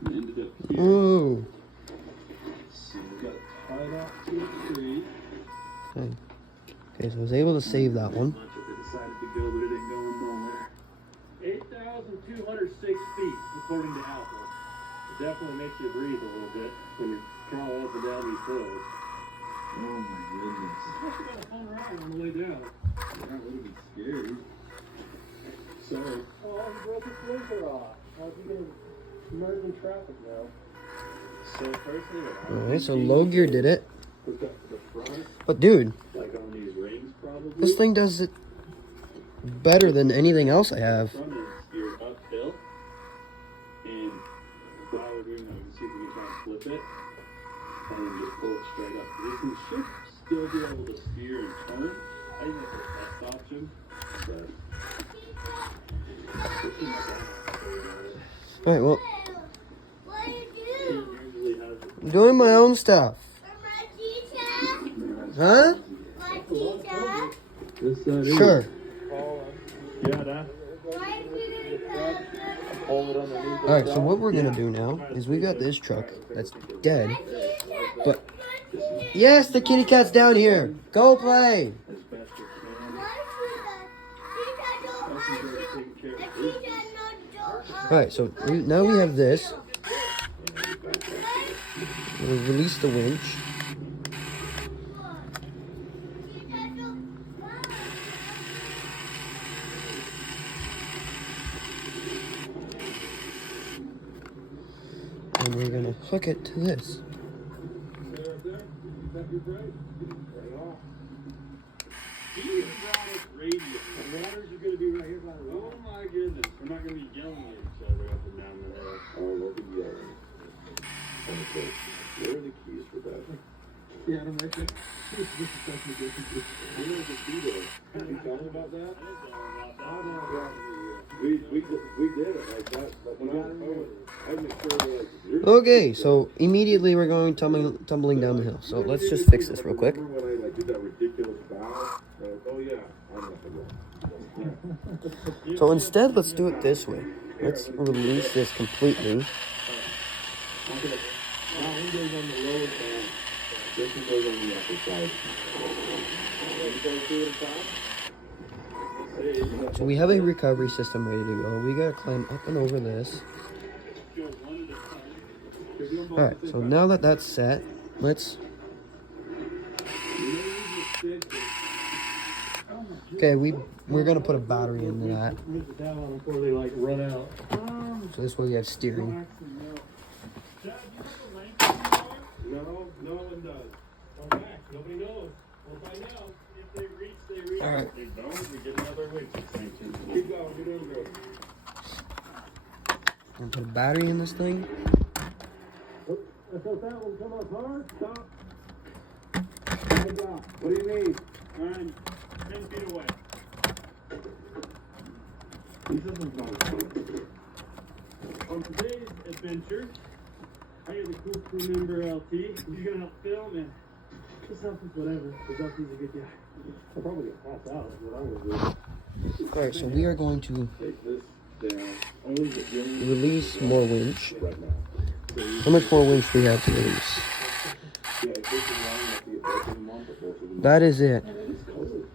and ended up here. Whoa. So we got it tied off to a tree. Okay, so I was able to save that one. Much if they decided to go, but it ain't going nowhere. 8,206 feet, according to Apple. It definitely makes you breathe a little bit when you're crawling up and down these hills. Oh my goodness. It's actually kind of fun ride on the way down. Yeah, I would have been scared. So, oh, he broke his blinker off. How's he gonna merge in traffic now? So, personally, what I Alright, so low gear did it. Put that to the front, But dude, like on these rings probably. this thing does it better than anything else I have. front is steer uphill, and while we're doing that, we can see if we can try and flip it, and then just pull it straight up. This thing should still be able to steer and turn. I think that's the best option, but Alright, well, What are you it doing? usually has I'm doing my own stuff. My teacher? Huh? My teacher? this side. Sure. Yeah, that. Why did it come? Alright, so what we're gonna do now is we got this truck that's dead. But yes, the kitty cat's down here. Go play. As best you can. Alright, so now we have this. We'll release the winch. And we're gonna hook it to this. Hydraulic radius. The waters are going to be right here by the road. Oh my goodness. We're not going to be yelling at each other up and down the hill. Oh, we'll be yelling. Okay. Where are the keys for that? Yeah, I don't like that. I know the key there. Can you tell me about that? We did it like that, but when I was home, I made sure like Okay, so immediately we're going tumbling down the hill. So let's just fix this real quick. Remember when I like did that ridiculous bow? Oh yeah, I'm not the one. So instead, let's do it this way. Let's release this completely. That one goes on the lower side. This one goes on the upper side. You guys do it at a time? So we have a recovery system ready to go. We gotta climb up and over this. Alright, so now that that's set, let's... Okay, we're gonna put a battery into that. Before they like run out. So this way we have steering. No, no one does. Come back. Nobody knows. We'll find out. If they reach, they reach. All right. If they don't, we get another week. Keep going. You're doing good. Gonna put a battery in this thing. I felt that one come up hard. Stop. Good job. What do you need? I'm 10 feet away. On today's adventure, I got a cool crew member LT. He's gonna help film and just help us whatever. Because LT's a good guy. I'll probably get passed out. Is what I'm gonna do. Alright, so we are going to Take this down. Only the young release more winch. right now. How much more winch do we have to release? Yeah, if this is long enough to get back in the month or both of them. That is it. It's cold.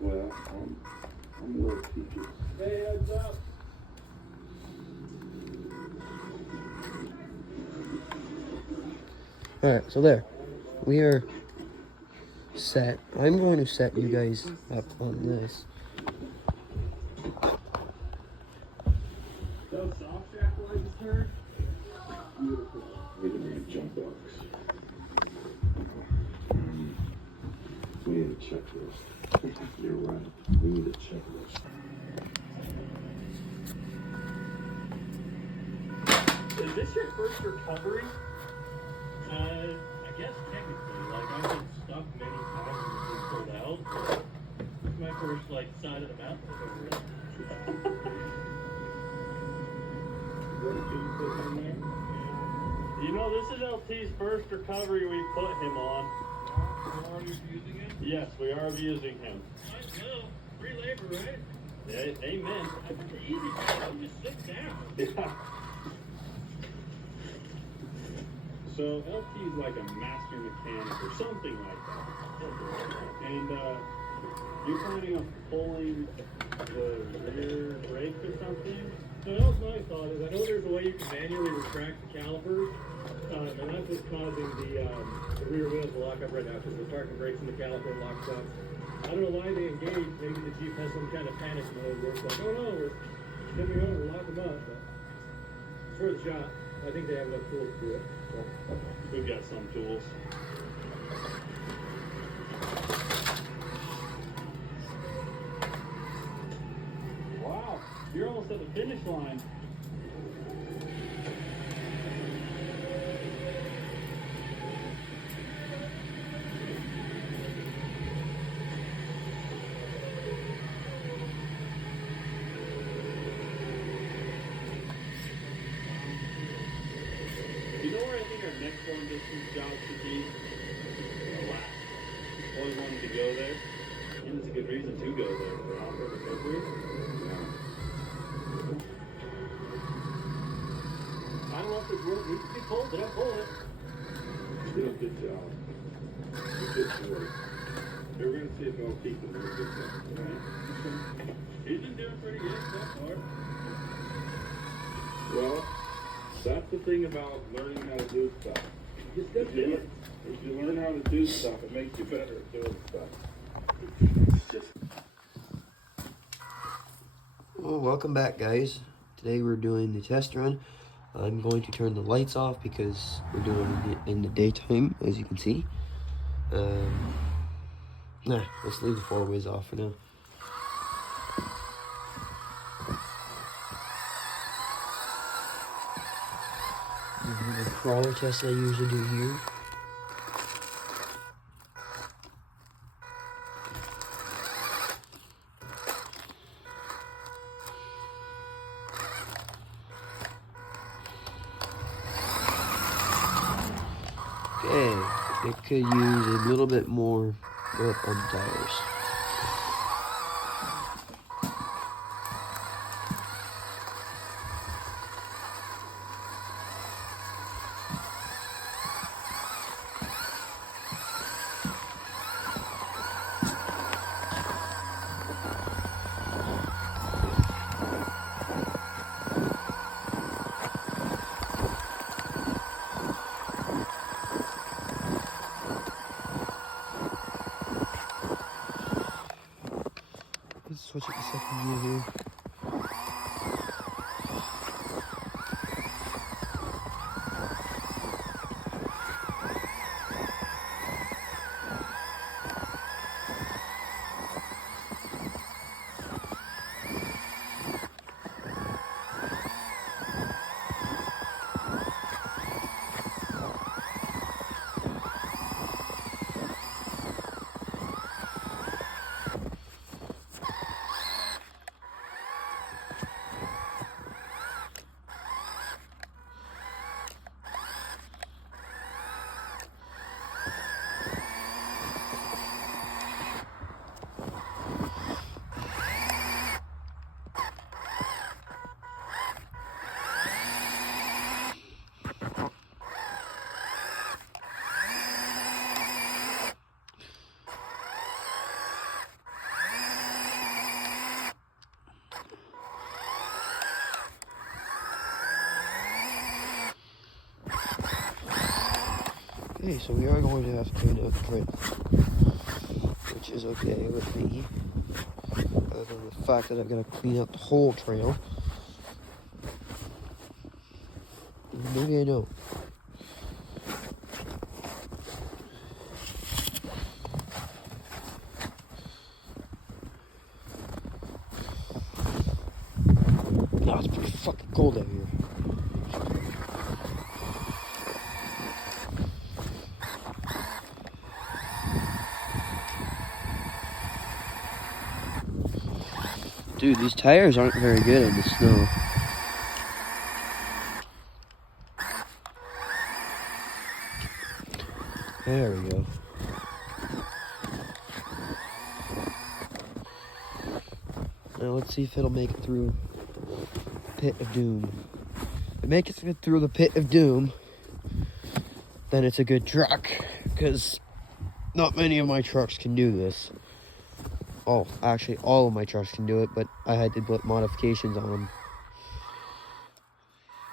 Well, I'm a little peaky. Hey, heads up. Alright, so there. We are set. I'm going to set you guys up on this. Those soft shack I just heard. Beautiful. We didn't need jump box. So yeah, checklist. You're right. We need a checklist. Is this your first recovery? I guess technically, like I've been stuck many times and been pulled out. This is my first like side of the mountain recovery. You know, this is LT's first recovery we put him on. We're already abusing him? Yes, we are abusing him. I know. Free labor, right? Yeah, amen. I put the easy part. Just sit down. Yeah. So LT's like a master mechanic or something like that. And you're planning on pulling the rear brakes or something? So that was my thought, is I know there's a way you can manually retract the calipers, and that's what's causing the rear wheels to lock up right now, because the parking brakes and the caliper locks up. I don't know why they engage. Maybe the Jeep has some kind of panic mode where it's like, oh no, we're skipping over, lock them up. But it's worth a shot. I think they have enough tools to do it. So. We've got some tools. Wow, you're almost at the finish line. You know where I think our next long distance job should be? Alaska. Always wanted to go there. And it's a good reason to go there for off-road recovery. I don't know if this road needs to be pulled, but I'll pull it. You did a good job. You did work. We're going to see if LT can do a good job, right? He's been doing pretty good so far. Well, that's the thing about learning how to do stuff. Just go do it. If you learn how to do stuff, it makes you better at doing stuff. It's just... Well, welcome back, guys. Today we're doing the test run. I'm going to turn the lights off because we're doing it in the daytime, as you can see. Let's leave the four-ways off for now. The crawler test I usually do here. Okay, it could use a little bit more work on the tires. Let's switch it to second gear here. Okay, so we are going to have to clean out the trail, which is okay with me, other than the fact that I've got to clean out the whole trail. Maybe I know. cold out here. Dude, these tires aren't very good in the snow. There we go. Now let's see if it'll make it through the pit of doom. If it makes it through the pit of doom, then it's a good truck, because not many of my trucks can do this. Oh, actually all of my trucks can do it, but I had to put modifications on them.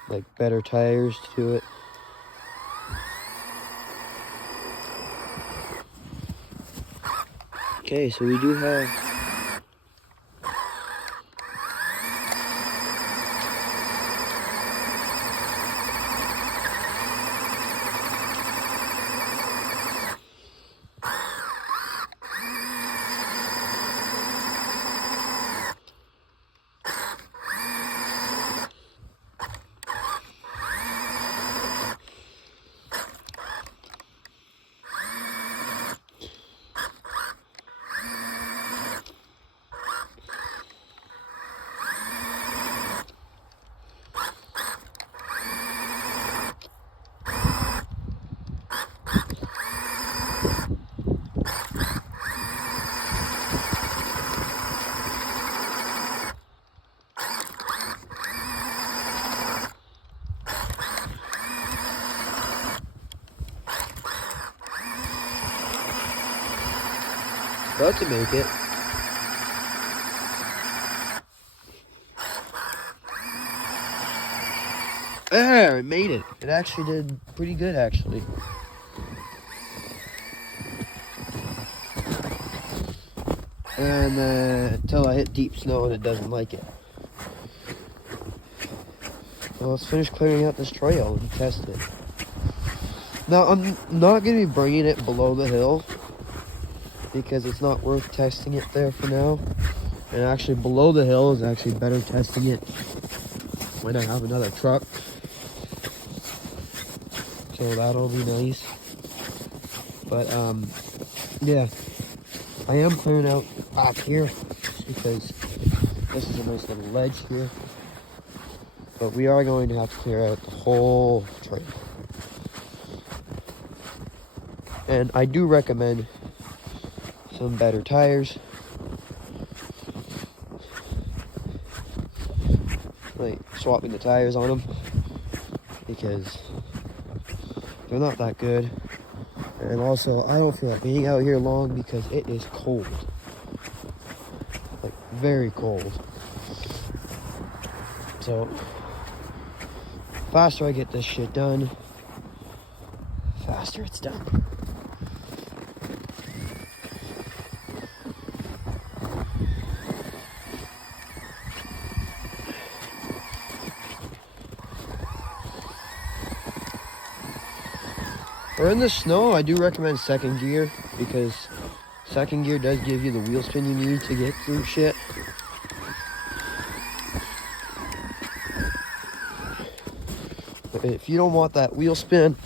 Like better tires to do it. Okay, so we do have about to make it. There, it made it. It actually did pretty good, actually. And until I hit deep snow and it doesn't like it. Well, let's finish clearing out this trail and test it. Now, I'm not going to be bringing it below the hill, because it's not worth testing it there for now. And actually below the hill is actually better testing it when I have another truck. So that'll be nice. But yeah, I am clearing out back here just because this is a nice little ledge here. But we are going to have to clear out the whole trail. And I do recommend some better tires, like swapping the tires on them, because they're not that good. And also, I don't feel like being out here long because it is cold, like very cold. So faster I get this shit done, faster it's done. Or in the snow, I do recommend second gear, because second gear does give you the wheel spin you need to get through shit. But if you don't want that wheel spin,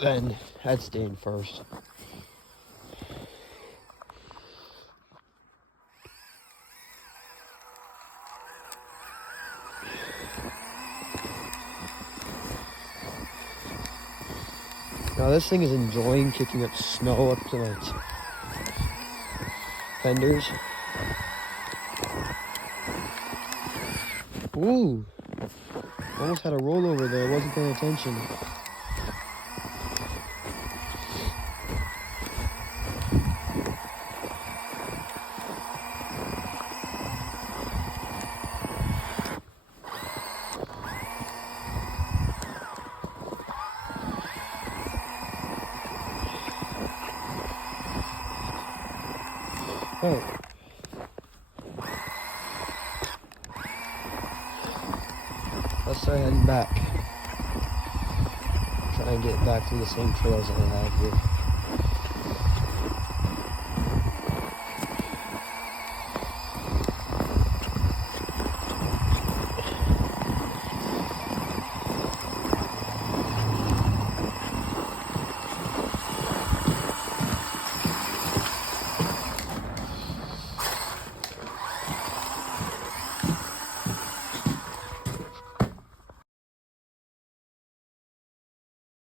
then I'd stay in first. Now this thing is enjoying kicking up snow up to its fenders. Ooh, almost had a rollover there, I wasn't paying attention. Oh. Let's start heading back. Try and get back through the same trails that I have here.